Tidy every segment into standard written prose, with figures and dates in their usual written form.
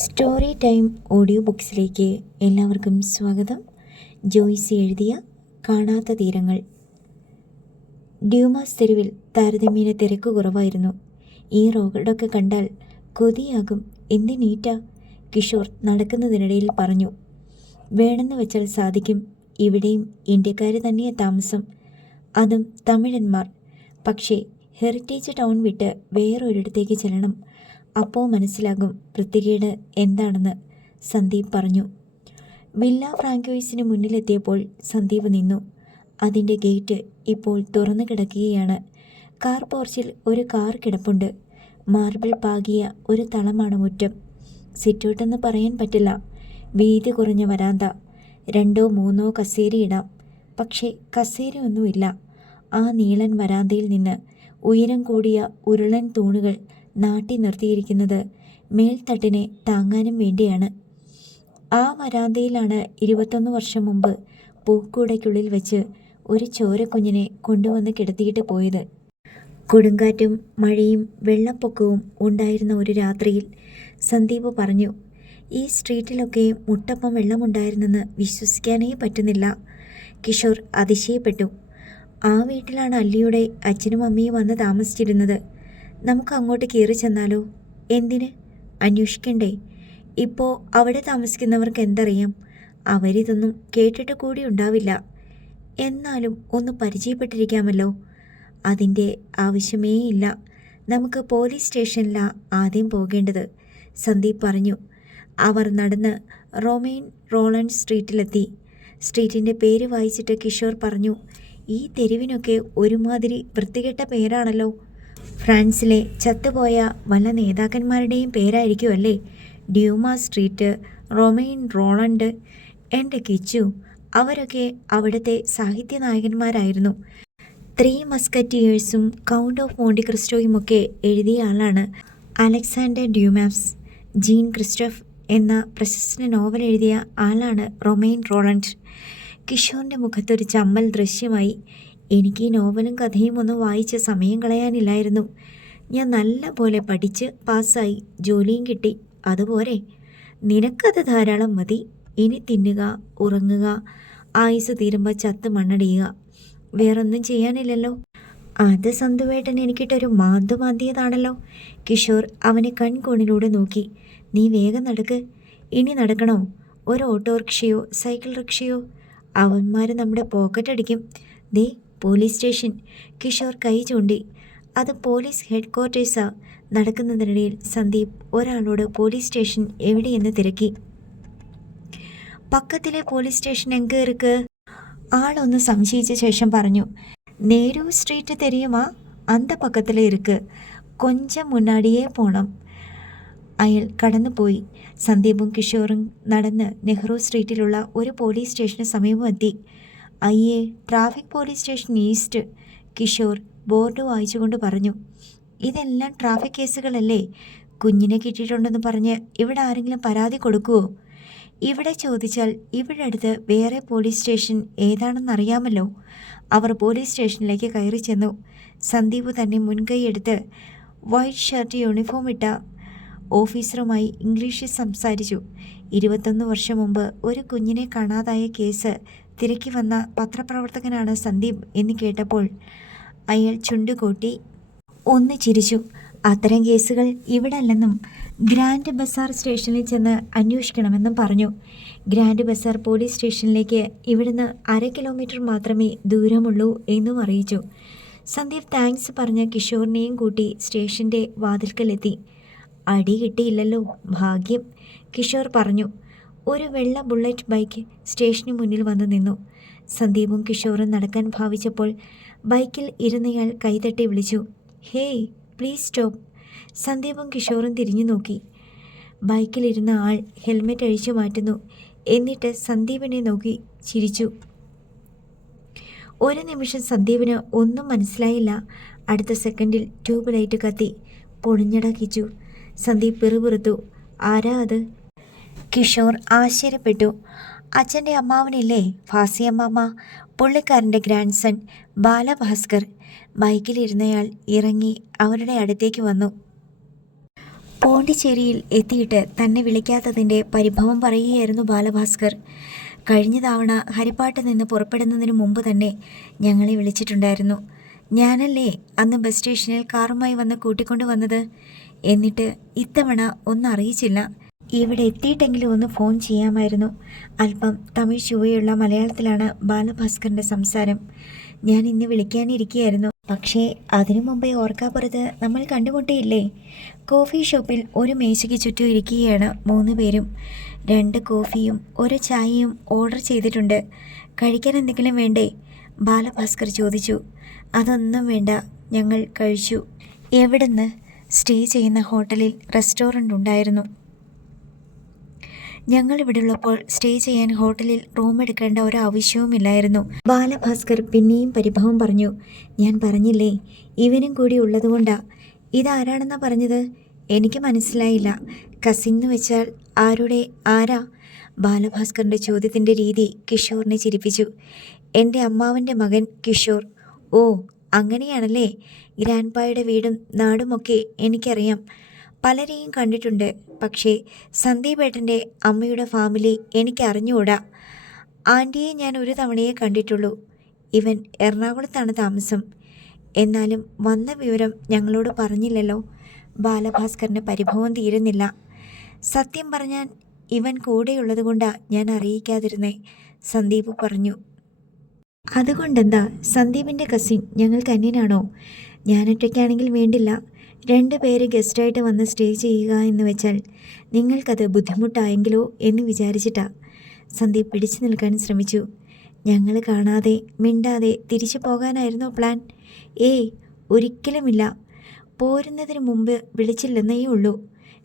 Story time audio ബുക്സിലേക്ക് എല്ലാവർക്കും സ്വാഗതം. ജോയ്സി എഴുതിയ കാണാത്ത തീരങ്ങൾ. ഡ്യൂമാസ് തെരുവിൽ താരതമ്യേന തിരക്ക് കുറവായിരുന്നു. ഈ റോഡൊക്കെ കണ്ടാൽ കൊതിയാകും. എന്ത് നീറ്റാ, കിഷോർ നടക്കുന്നതിനിടയിൽ പറഞ്ഞു. വേണമെന്ന് വെച്ചാൽ സാധിക്കും. ഇവിടെയും ഇന്ത്യക്കാർ തന്നെയാ താമസം, അതും തമിഴന്മാർ. പക്ഷേ ഹെറിറ്റേജ് ടൗൺ വിട്ട് വേറൊരിടത്തേക്ക് ചെല്ലണം. അപ്പോൾ മനസ്സിലാകും വൃത്തികേട് എന്താണെന്ന്, സന്ദീപ് പറഞ്ഞു. വില്ല ഫ്രാങ്കോയ്സിന് മുന്നിലെത്തിയപ്പോൾ സന്ദീപ് നിന്നു. അതിൻ്റെ ഗേറ്റ് ഇപ്പോൾ തുറന്നു കിടക്കുകയാണ്. കാർ പോർച്ചിൽ ഒരു കാർ കിടപ്പുണ്ട്. മാർബിൾ പാകിയ ഒരു തളമാണ് മുറ്റം. സിറ്റൗട്ടെന്ന് പറയാൻ പറ്റില്ല. വീതി കുറഞ്ഞ വരാന്ത. 2-3 കസേരയിടാം. പക്ഷേ കസേരയൊന്നുമില്ല. ആ നീളൻ വരാന്തയിൽ നിന്ന് ഉയരം കൂടിയ ഉരുളൻ തൂണുകൾ നാട്ടി നിർത്തിയിരിക്കുന്നത് മേൽത്തട്ടിനെ താങ്ങാനും വേണ്ടിയാണ്. ആ വരാന്തയിലാണ് 21 വർഷം മുമ്പ് പൂക്കൂടയ്ക്കുള്ളിൽ വെച്ച് ഒരു ചോരക്കുഞ്ഞിനെ കൊണ്ടുവന്ന് കിടത്തിയിട്ട് പോയത്. കൊടുങ്കാറ്റും മഴയും വെള്ളപ്പൊക്കവും ഉണ്ടായിരുന്ന ഒരു രാത്രിയിൽ. സന്ദീപ് പറഞ്ഞു. ഈ സ്ട്രീറ്റിലൊക്കെ മുട്ടപ്പം വെള്ളമുണ്ടായിരുന്നെന്ന് വിശ്വസിക്കാനേ പറ്റുന്നില്ല. കിഷോർ അതിശയപ്പെട്ടു. ആ വീട്ടിലാണ് അല്ലിയുടെ അച്ഛനും അമ്മയും വന്ന് താമസിച്ചിരുന്നത്. നമുക്ക് അങ്ങോട്ട് കയറി ചെന്നാലോ? എന്തിന്? അന്വേഷിക്കണ്ടേ? ഇപ്പോൾ അവിടെ താമസിക്കുന്നവർക്ക് എന്തറിയാം? അവരിതൊന്നും കേട്ടിട്ട് കൂടി ഉണ്ടാവില്ല. എന്നാലും ഒന്ന് പരിചയപ്പെട്ടിരിക്കാമല്ലോ. അതിൻ്റെ ആവശ്യമേ ഇല്ല. നമുക്ക് പോലീസ് സ്റ്റേഷനിലാണ് ആദ്യം പോകേണ്ടത്, സന്ദീപ് പറഞ്ഞു. അവർ നടന്ന് റൊമെയിൻ റോളണ്ട് സ്ട്രീറ്റിലെത്തി. സ്ട്രീറ്റിൻ്റെ പേര് വായിച്ചിട്ട് കിഷോർ പറഞ്ഞു. ഈ തെരുവിനൊക്കെ ഒരുമാതിരി വൃത്തികെട്ട പേരാണല്ലോ. ഫ്രാൻസിലെ ചത്തുപോയ വല്ല നേതാക്കന്മാരുടെയും പേരായിരിക്കുമല്ലേ? Dumas street, Romain Rolland. എൻ്റെ കിച്ചു, അവരൊക്കെ അവിടുത്തെ സാഹിത്യ നായകന്മാരായിരുന്നു. 3 മസ്കറ്റിയേഴ്സും കൗണ്ട് ഓഫ് മോണ്ടി ക്രിസ്റ്റോയുമൊക്കെ എഴുതിയ ആളാണ് അലക്സാണ്ടർ ഡ്യൂമാസ്. ജീൻ ക്രിസ്റ്റഫ് എന്ന പ്രശസ്ത നോവൽ എഴുതിയ ആളാണ് റൊമെയിൻ റോളണ്ട്. കിഷോറിൻ്റെ മുഖത്തൊരു ചമ്മൽ ദൃശ്യമായി. എനിക്ക് ഈ നോവലും കഥയും ഒന്നും വായിച്ച് സമയം കളയാനില്ലായിരുന്നു. ഞാൻ നല്ല പോലെ പഠിച്ച് പാസ്സായി, ജോലിയും കിട്ടി. അതുപോലെ നിനക്കത് ധാരാളം മതി. ഇനി തിന്നുക, ഉറങ്ങുക, ആയുസ് തീരുമ്പോൾ ചത്ത് മണ്ണടിയുക. വേറൊന്നും ചെയ്യാനില്ലല്ലോ. അത് സന്തുവേട്ടൻ എനിക്കിട്ടൊരു മാന്തിയതാണല്ലോ. കിഷോർ അവനെ കൺകോണിലൂടെ നോക്കി. നീ വേഗം നടക്ക്. ഇനി നടക്കണോ? ഒരു ഓട്ടോറിക്ഷയോ സൈക്കിൾ റിക്ഷയോ? അവന്മാർ നമ്മുടെ പോക്കറ്റ് അടിക്കും. ദേ പോലീസ് സ്റ്റേഷൻ. കിഷോർ കൈ ചൂണ്ടി. അത് പോലീസ് ഹെഡ് ക്വാർട്ടേഴ്സാ. നടക്കുന്നതിനിടയിൽ സന്ദീപ് ഒരാളോട് പോലീസ് സ്റ്റേഷൻ എവിടെയെന്ന് തിരക്കി. പക്കത്തിലെ പോലീസ് സ്റ്റേഷൻ എങ്ക ഇருக்கு? ആളൊന്ന് സംശയിച്ച ശേഷം പറഞ്ഞു. നേരു സ്ട്രീറ്റ് തെരിയുമാ? അന്ത പക്കത്തിലെ ഇருக்கு. കൊഞ്ചം മുന്നാടിയേ പോണം. അയാൾ കടന്നുപോയി. സന്ദീപും കിഷോറും നടന്ന് നെഹ്റു സ്ട്രീറ്റിലുള്ള ഒരു പോലീസ് സ്റ്റേഷന് സമീപമെത്തി. അയ്യേ, traffic police station east, Kishore board വായിച്ചുകൊണ്ട് പറഞ്ഞു. ഇതെല്ലാം ട്രാഫിക് കേസുകളല്ലേ? കുഞ്ഞിനെ കിട്ടിയിട്ടുണ്ടെന്ന് പറഞ്ഞ് ഇവിടെ ആരെങ്കിലും പരാതി കൊടുക്കുമോ? ഇവിടെ ചോദിച്ചാൽ ഇവിടെ അടുത്ത് വേറെ പോലീസ് സ്റ്റേഷൻ ഏതാണെന്നറിയാമല്ലോ. അവർ പോലീസ് സ്റ്റേഷനിലേക്ക് കയറി ചെന്നു. സന്ദീപ് തന്നെ മുൻകൈയെടുത്ത് വൈറ്റ് ഷർട്ട് യൂണിഫോം ഇട്ട ഓഫീസറുമായി ഇംഗ്ലീഷിൽ സംസാരിച്ചു. 21 വർഷം മുമ്പ് ഒരു കുഞ്ഞിനെ കാണാതായ കേസ് തിരക്കി വന്ന പത്രപ്രവർത്തകനാണ് സന്ദീപ് എന്ന് കേട്ടപ്പോൾ അയാൾ ചുണ്ടുകൂട്ടി ഒന്ന് ചിരിച്ചു. അത്തരം കേസുകൾ ഇവിടെ അല്ലെന്നും ഗ്രാൻഡ് ബസാർ സ്റ്റേഷനിൽ ചെന്ന് അന്വേഷിക്കണമെന്നും പറഞ്ഞു. ഗ്രാൻഡ് ബസാർ പോലീസ് സ്റ്റേഷനിലേക്ക് ഇവിടുന്ന് 1/2 കിലോമീറ്റർ മാത്രമേ ദൂരമുള്ളൂ എന്നും അറിയിച്ചു. സന്ദീപ് താങ്ക്സ് പറഞ്ഞ കിഷോറിനെയും കൂട്ടി സ്റ്റേഷൻ്റെ വാതിൽക്കലെത്തി. അടി കിട്ടിയില്ലല്ലോ, ഭാഗ്യം, കിഷോർ പറഞ്ഞു. ഒരു വെള്ള ബുള്ളറ്റ് ബൈക്ക് സ്റ്റേഷന് മുന്നിൽ വന്നു നിന്നു. സന്ദീപും കിഷോറും നടക്കാൻ ഭാവിച്ചപ്പോൾ ബൈക്കിൽ ഇരുന്നയാൾ കൈതട്ടി വിളിച്ചു. Hey, please stop. സന്ദീപും കിഷോറും തിരിഞ്ഞു നോക്കി. ബൈക്കിലിരുന്ന ആൾ ഹെൽമെറ്റ് അഴിച്ചു മാറ്റുന്നു. എന്നിട്ട് സന്ദീപിനെ നോക്കി ചിരിച്ചു. ഒരു നിമിഷം സന്ദീപിന് ഒന്നും മനസ്സിലായില്ല. അടുത്ത സെക്കൻഡിൽ ട്യൂബ് ലൈറ്റ് കത്തി. പൊളിഞ്ഞട കിച്ചു. സന്ദീപ് പിറുപിറുത്തു. ആരാ അത്? കിഷോർ ആശ്ചര്യപ്പെട്ടു. അച്ഛൻ്റെ അമ്മാവനില്ലേ, ഫാസിയമ്മാമ്മ. പുള്ളിക്കാരൻ്റെ ഗ്രാൻഡ് സൺ ബാലഭാസ്കർ. ബൈക്കിലിരുന്നയാൾ ഇറങ്ങി അവരുടെ അടുത്തേക്ക് വന്നു. പോണ്ടിച്ചേരിയിൽ എത്തിയിട്ട് തന്നെ വിളിക്കാത്തതിൻ്റെ പരിഭവം പറയുകയായിരുന്നു ബാലഭാസ്കർ. കഴിഞ്ഞ തവണ ഹരിപ്പാട്ട് നിന്ന് പുറപ്പെടുന്നതിന് മുമ്പ് തന്നെ ഞങ്ങളെ വിളിച്ചിട്ടുണ്ടായിരുന്നു. ഞാനല്ലേ അന്ന് ബസ് സ്റ്റേഷനിൽ കാറുമായി വന്ന് കൂട്ടിക്കൊണ്ടു വന്നത്. എന്നിട്ട് ഇത്തവണ ഒന്നും അറിയിച്ചില്ല. ഇവിടെ എത്തിയിട്ടെങ്കിലും ഒന്ന് ഫോൺ ചെയ്യാമായിരുന്നു. അല്പം തമിഴ് ചുവയുള്ള മലയാളത്തിലാണ് ബാലഭാസ്കറിൻ്റെ സംസാരം. ഞാൻ ഇന്ന് വിളിക്കാനിരിക്കുകയായിരുന്നു. പക്ഷേ അതിനു മുമ്പേ ഓർക്കാപ്പുറത്ത് നമ്മൾ കണ്ടുമുട്ടിയില്ലേ? കോഫി ഷോപ്പിൽ ഒരു മേശയ്ക്ക് ചുറ്റും ഇരിക്കുകയാണ് 3 പേരും. 2 കോഫിയും 1 ചായയും ഓർഡർ ചെയ്തിട്ടുണ്ട്. കഴിക്കാൻ എന്തെങ്കിലും വേണ്ടേ? ബാലഭാസ്കർ ചോദിച്ചു. അതൊന്നും വേണ്ട, ഞങ്ങൾ കഴിച്ചു. എവിടുന്ന്? സ്റ്റേ ചെയ്യുന്ന ഹോട്ടലിൽ റെസ്റ്റോറൻ്റ് ഉണ്ടായിരുന്നു. ഞങ്ങൾ ഇവിടെ ഉള്ളപ്പോൾ സ്റ്റേ ചെയ്യാൻ ഹോട്ടലിൽ റൂം എടുക്കേണ്ട ഒരു ആവശ്യവുമില്ലായിരുന്നു. ബാലഭാസ്കർ പിന്നെയും പരിഭവം പറഞ്ഞു. ഞാൻ പറഞ്ഞില്ലേ, ഇവനും കൂടി ഉള്ളതുകൊണ്ടാ. ഇതാരാണെന്നാ പറഞ്ഞത്? എനിക്ക് മനസ്സിലായില്ല. കസിൻ എന്ന് വെച്ചാൽ ആരാ? ബാലഭാസ്കറിൻ്റെ ചോദ്യത്തിൻ്റെ രീതി കിഷോറിനെ ചിരിപ്പിച്ചു. എൻ്റെ അമ്മാവൻ്റെ മകൻ കിഷോർ. ഓ, അങ്ങനെയാണല്ലേ. ഗ്രാൻഡ്പായുടെ വീടും നാടുമൊക്കെ എനിക്കറിയാം. പലരെയും കണ്ടിട്ടുണ്ട്. പക്ഷേ സന്ദീപേട്ടൻ്റെ അമ്മയുടെ ഫാമിലി എനിക്ക് അറിഞ്ഞുകൂടാ. ആൻറ്റിയെ ഞാൻ ഒരു തവണയേ കണ്ടിട്ടുള്ളൂ. ഇവൻ എറണാകുളത്താണ് താമസം. എന്നാലും വന്ന വിവരം ഞങ്ങളോട് പറഞ്ഞില്ലല്ലോ. ബാലഭാസ്കറിന് പരിഭവം തീരുന്നില്ല. സത്യം പറഞ്ഞാൽ ഇവൻ കൂടെയുള്ളത് കൊണ്ടാണ് ഞാൻ അറിയിക്കാതിരുന്നേ, സന്ദീപ് പറഞ്ഞു. അതുകൊണ്ടെന്താ? സന്ദീപിൻ്റെ കസിൻ ഞങ്ങൾക്ക് അന്യനാണോ? ഞാനൊറ്റയ്ക്കാണെങ്കിൽ വേണ്ടില്ല. 2 പേര് ഗസ്റ്റായിട്ട് വന്ന് സ്റ്റേ ചെയ്യുക എന്ന് വെച്ചാൽ നിങ്ങൾക്കത് ബുദ്ധിമുട്ടായെങ്കിലോ എന്ന് വിചാരിച്ചിട്ടാ. സന്ദീപ് പിടിച്ചു നിൽക്കാൻ ശ്രമിച്ചു. ഞങ്ങൾ കാണാതെ മിണ്ടാതെ തിരിച്ചു പോകാനായിരുന്നോ പ്ലാൻ? ഏയ്, ഒരിക്കലുമില്ല. പോരുന്നതിന് മുമ്പ് വിളിച്ചില്ലെന്നേ ഉള്ളൂ.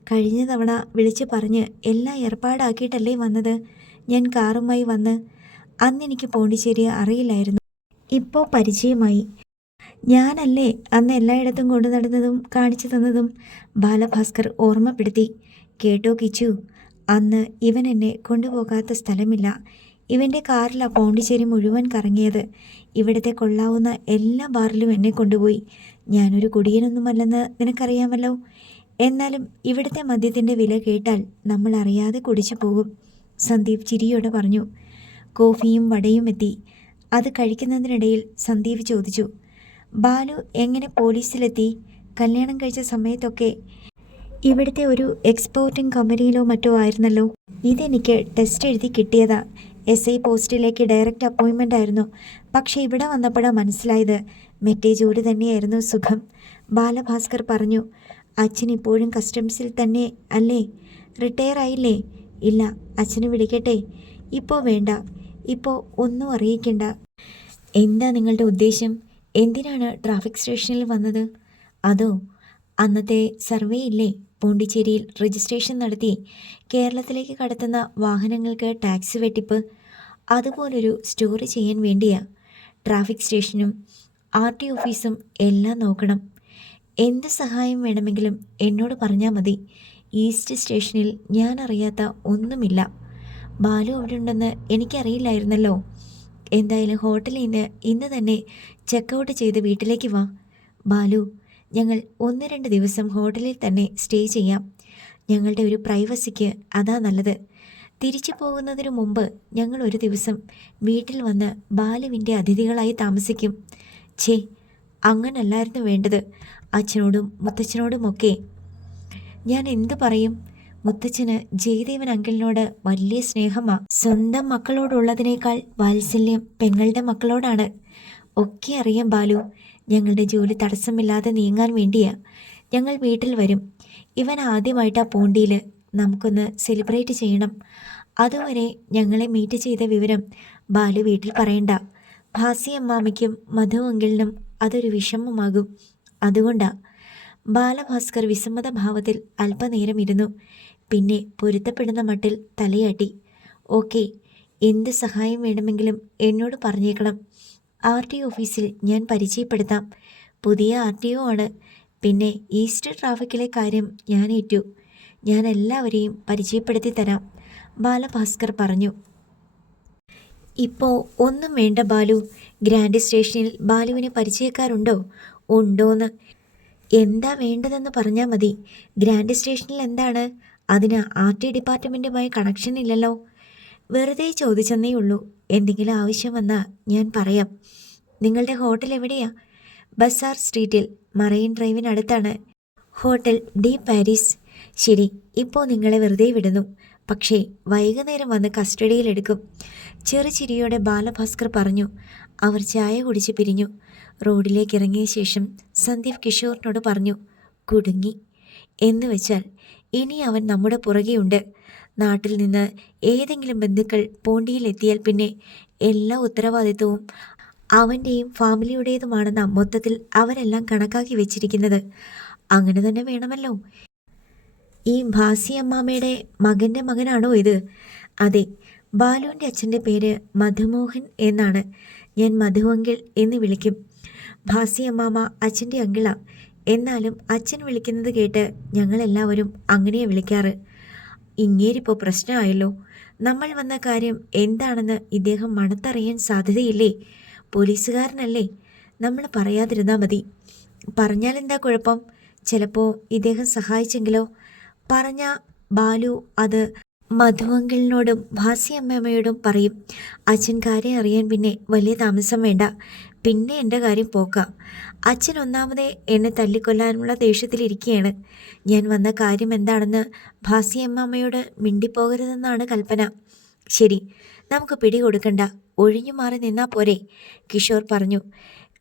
കഴിഞ്ഞ തവണ വിളിച്ച് പറഞ്ഞ് എല്ലാം ഏർപ്പാടാക്കിയിട്ടല്ലേ വന്നത്. ഞാൻ കാറുമായി വന്ന്. അന്നെനിക്ക് പോണ്ടിച്ചേരി അറിയില്ലായിരുന്നു. ഇപ്പോൾ പരിചയമായി. ഞാനല്ലേ അന്ന് എല്ലായിടത്തും കൊണ്ടു നടന്നതും കാണിച്ചു തന്നതും? ബാലഭാസ്കർ ഓർമ്മപ്പെടുത്തി. കേട്ടോ കിച്ചു, അന്ന് ഇവൻ എന്നെ കൊണ്ടുപോകാത്ത സ്ഥലമില്ല. ഇവൻ്റെ കാറിലാണ് പോണ്ടിച്ചേരി മുഴുവൻ കറങ്ങിയത്. ഇവിടുത്തെ കൊള്ളാവുന്ന എല്ലാ ബാറിലും എന്നെ കൊണ്ടുപോയി. ഞാനൊരു കുടിയനൊന്നുമല്ലെന്ന് നിനക്കറിയാമല്ലോ. എന്നാലും ഇവിടുത്തെ മദ്യത്തിൻ്റെ വില കേട്ടാൽ നമ്മൾ അറിയാതെ കുടിച്ചു പോകും, സന്ദീപ് ചിരിയോടെ പറഞ്ഞു. കോഫിയും വടയും എത്തി. അത് കഴിക്കുന്നതിനിടയിൽ സന്ദീപ് ചോദിച്ചു, ബാലു എങ്ങനെ പോലീസിലെത്തി? കല്യാണം കഴിച്ച സമയത്തൊക്കെ ഇവിടുത്തെ ഒരു എക്സ്പോർട്ടിംഗ് കമ്പനിയിലോ മറ്റോ ആയിരുന്നല്ലോ. ഇതെനിക്ക് ടെസ്റ്റ് എഴുതി കിട്ടിയതാ. SI പോസ്റ്റിലേക്ക് ഡയറക്റ്റ് അപ്പോയിൻമെൻ്റ് ആയിരുന്നു. പക്ഷേ ഇവിടെ വന്നപ്പോഴാണ് മനസ്സിലായത് മറ്റേ ജോലി തന്നെയായിരുന്നു സുഖം, ബാലഭാസ്കർ പറഞ്ഞു. അച്ഛൻ ഇപ്പോഴും കസ്റ്റംസിൽ തന്നെ അല്ലേ? റിട്ടയർ ആയില്ലേ? ഇല്ല, അച്ഛനെ വിളിക്കട്ടെ? ഇപ്പോൾ വേണ്ട. ഇപ്പോൾ ഒന്നും അറിയിക്കണ്ട. എന്താ നിങ്ങളുടെ ഉദ്ദേശം? എന്തിനാണ് ട്രാഫിക് സ്റ്റേഷനിൽ വന്നത്? അതോ അന്നത്തെ സർവേ ഇല്ലേ? പോണ്ടിച്ചേരിയിൽ രജിസ്ട്രേഷൻ നടത്തി കേരളത്തിലേക്ക് കടത്തുന്ന വാഹനങ്ങൾക്ക് ടാക്സ് വെട്ടിപ്പ്, അതുപോലൊരു സ്റ്റോറി ചെയ്യാൻ വേണ്ടിയാ. ട്രാഫിക് സ്റ്റേഷനും RT ഓഫീസും എല്ലാം നോക്കണം. എന്ത് സഹായം വേണമെങ്കിലും എന്നോട് പറഞ്ഞാൽ മതി. ഈസ്റ്റ് സ്റ്റേഷനിൽ ഞാൻ അറിയാത്ത ഒന്നുമില്ല. ബാലു അവിടെ ഉണ്ടെന്ന് എനിക്കറിയില്ലായിരുന്നല്ലോ. എന്തായാലും ഹോട്ടലിൽ നിന്ന് ഇന്ന് തന്നെ ചെക്കൗട്ട് ചെയ്ത് വീട്ടിലേക്ക് വാ. ബാലു, ഞങ്ങൾ 1-2 ദിവസം ഹോട്ടലിൽ തന്നെ സ്റ്റേ ചെയ്യാം. ഞങ്ങളുടെ ഒരു പ്രൈവസിക്ക് അതാ നല്ലത്. തിരിച്ചു പോകുന്നതിനു മുമ്പ് ഞങ്ങൾ ഒരു ദിവസം വീട്ടിൽ വന്ന് ബാലുവിൻ്റെ അതിഥികളായി താമസിക്കും. ഛേ, അങ്ങനല്ലായിരുന്നു വേണ്ടത്. അച്ഛനോടും മുത്തച്ഛനോടുമൊക്കെ ഞാൻ എന്തു പറയും? മുത്തച്ഛന് ജയദേവൻ അങ്കിളിനോട് വലിയ സ്നേഹമാ. സ്വന്തം മക്കളോടുള്ളതിനേക്കാൾ വാത്സല്യം പെങ്ങളുടെ മക്കളോടാണ്. ഒക്കെ അറിയാം ബാലു. ഞങ്ങളുടെ ജോലി തടസ്സമില്ലാതെ നീങ്ങാൻ വേണ്ടിയാ ഞങ്ങൾ വീട്ടിൽ വരും. ഇവൻ ആദ്യമായിട്ടാ പോണ്ടിയിൽ. നമുക്കൊന്ന് സെലിബ്രേറ്റ് ചെയ്യണം. അതുവരെ ഞങ്ങളെ മീറ്റ് ചെയ്ത വിവരം ബാലു വീട്ടിൽ പറയണ്ട. ഭാസി അമ്മാമ്മയ്ക്കും മധു അങ്കിളിനും അതൊരു വിഷമമാകും. അതുകൊണ്ടാ. ബാലഭാസ്കർ വിസമ്മത ഭാവത്തിൽ അല്പനേരം ഇരുന്നു. പിന്നെ പൊരുത്തപ്പെടുന്ന മട്ടിൽ തലയാട്ടി. ഓക്കെ, എന്ത് സഹായം വേണമെങ്കിലും എന്നോട് പറഞ്ഞേക്കണം. RT ഓഫീസിൽ ഞാൻ പരിചയപ്പെടുത്താം. പുതിയ RTO ആണ്. പിന്നെ ഈസ്റ്റ് ട്രാഫിക്കിലെ കാര്യം ഞാൻ ഏറ്റു. ഞാൻ എല്ലാവരെയും പരിചയപ്പെടുത്തി തരാം, ബാലഭാസ്കർ പറഞ്ഞു. ഇപ്പോൾ ഒന്നും വേണ്ട ബാലു. ഗ്രാൻഡ് സ്റ്റേഷനിൽ ബാലുവിന് പരിചയക്കാരുണ്ടോ? ഉണ്ടോന്ന് എന്താ വേണ്ടതെന്ന് പറഞ്ഞാൽ മതി. ഗ്രാൻഡ് സ്റ്റേഷനിൽ എന്താണ്? അതിന് RT ഡിപ്പാർട്ട്മെൻറ്റുമായി കണക്ഷൻ ഇല്ലല്ലോ. വെറുതെ ചോദിച്ചെന്നേ ഉള്ളൂ. എന്തെങ്കിലും ആവശ്യം വന്നാൽ ഞാൻ പറയാം. നിങ്ങളുടെ ഹോട്ടൽ എവിടെയാ? ബസാർ സ്ട്രീറ്റിൽ, മറൈൻ ഡ്രൈവിനടുത്താണ് ഹോട്ടൽ ഡി പാരീസ്. ശരി, ഇപ്പോൾ നിങ്ങളെ വെറുതെ വിടുന്നു. പക്ഷേ വൈകുന്നേരം വന്ന് കസ്റ്റഡിയിലെടുക്കും. ചെറുചിരിയോടെ ബാലഭാസ്കർ പറഞ്ഞു. അവർ ചായ കുടിച്ച് പിരിഞ്ഞു. റോഡിലേക്ക് ഇറങ്ങിയ ശേഷം സന്ദീപ് കിഷോറിനോട് പറഞ്ഞു, കുടുങ്ങി എന്ന് വെച്ചാൽ ഇനി അവൻ നമ്മുടെ പുറകെയുണ്ട്. നാട്ടിൽ നിന്ന് ഏതെങ്കിലും ബന്ധുക്കൾ പോണ്ടിയിലെത്തിയാൽ പിന്നെ എല്ലാ ഉത്തരവാദിത്വവും അവൻ്റെയും ഫാമിലിയുടേതുമാണെന്ന മൊത്തത്തിൽ അവരെല്ലാം കണക്കാക്കി വെച്ചിരിക്കുന്നത്. അങ്ങനെ തന്നെ വേണമല്ലോ. ഈ ഭാസി അമ്മാമ്മയുടെ മകൻ്റെ മകനാണോ ഇത്? അതെ, ബാലുവിൻ്റെ അച്ഛൻ്റെ പേര് മധുമോഹൻ എന്നാണ്. ഞാൻ മധു അങ്കിൾ എന്ന് വിളിക്കും. ഭാസി അമ്മാമ്മ അച്ഛൻ്റെ അങ്കിളാ. എന്നാലും അച്ഛൻ വിളിക്കുന്നത് കേട്ട് ഞങ്ങളെല്ലാവരും അങ്ങനെയാണ് വിളിക്കാറ്. ഇങ്ങേരിപ്പോൾ പ്രശ്നമായല്ലോ. നമ്മൾ വന്ന കാര്യം എന്താണെന്ന് ഇദ്ദേഹം മണത്തറിയാൻ സാധ്യതയില്ലേ? പോലീസുകാരനല്ലേ? നമ്മൾ പറയാതിരുന്നാൽ മതി. പറഞ്ഞാലെന്താ കുഴപ്പം? ചിലപ്പോൾ ഇദ്ദേഹം സഹായിച്ചെങ്കിലോ? പറഞ്ഞ ബാലു അത് മധുവങ്കിളിനോടും ഭാസി അമ്മമ്മയോടും പറയും. അച്ഛൻ കാര്യം അറിയാൻ പിന്നെ വലിയ താമസം വേണ്ട. പിന്നെ എൻ്റെ കാര്യം പോക്കാം. അച്ഛൻ ഒന്നാമതേ എന്നെ തല്ലിക്കൊല്ലാനുള്ള ദേഷ്യത്തിലിരിക്കുകയാണ്. ഞാൻ വന്ന കാര്യം എന്താണെന്ന് ഭാസി അമ്മമ്മയോട് മിണ്ടിപ്പോകരുതെന്നാണ് കൽപ്പന. ശരി, നമുക്ക് പിടികൊടുക്കണ്ട, ഒഴിഞ്ഞു മാറി നിന്നാ പോരെ, കിഷോർ പറഞ്ഞു.